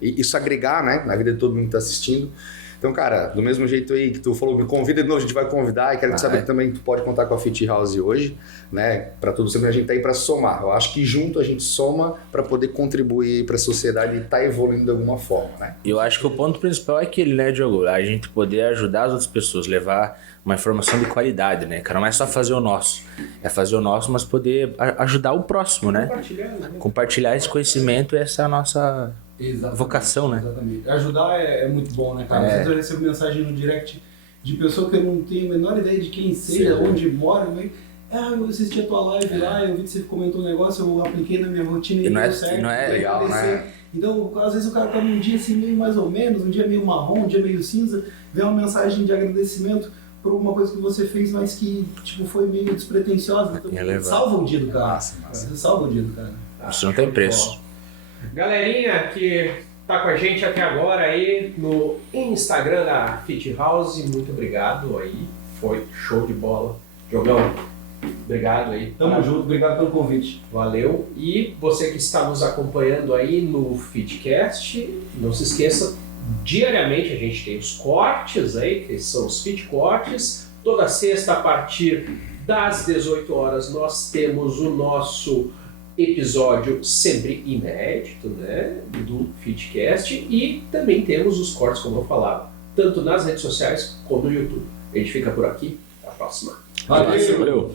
isso agregar, né, na vida de todo mundo que está assistindo. Então, cara, do mesmo jeito aí que tu falou, me convida de novo, a gente vai convidar. E quero saber que também tu pode contar com a Fit House hoje, né? Para tudo, sempre a gente tá aí para somar. Eu acho que junto a gente soma para poder contribuir para a sociedade e tá evoluindo de alguma forma, né? Eu acho que o ponto principal é aquele, né, Diogo? A gente poder ajudar as outras pessoas, levar uma informação de qualidade, né, cara? Não é só fazer o nosso. É fazer o nosso, mas poder ajudar o próximo, né? Compartilhar esse conhecimento, essa é a nossa... vocação, né? Exatamente. Ajudar é muito bom, né, cara? Às vezes eu recebo mensagem no direct de pessoa que eu não tenho a menor ideia de quem seja, onde mora, mas eu assisti a tua live lá, eu vi que você comentou um negócio, eu apliquei na minha rotina e deu certo. Não é legal, né? Então, às vezes o cara tá num dia assim meio mais ou menos, um dia meio marrom, um dia meio cinza, vê uma mensagem de agradecimento por alguma coisa que você fez, mas que tipo, foi meio despretensiosa. Então, salva o dia do cara. Você salva o dia do cara. Isso não tem preço. Galerinha que tá com a gente até agora aí no Instagram da Fit House, muito obrigado aí, foi show de bola. Diogão, obrigado aí. Tamo junto, obrigado pelo convite. Valeu. E você que está nos acompanhando aí no Fitcast, não se esqueça, diariamente a gente tem os cortes aí, que são os Fit Cortes. Toda sexta, a partir das 18 horas, nós temos o nosso episódio sempre inédito, né, do Fitcast, e também temos os cortes, como eu falava, tanto nas redes sociais como no YouTube. A gente fica por aqui, até a próxima. Valeu. Valeu.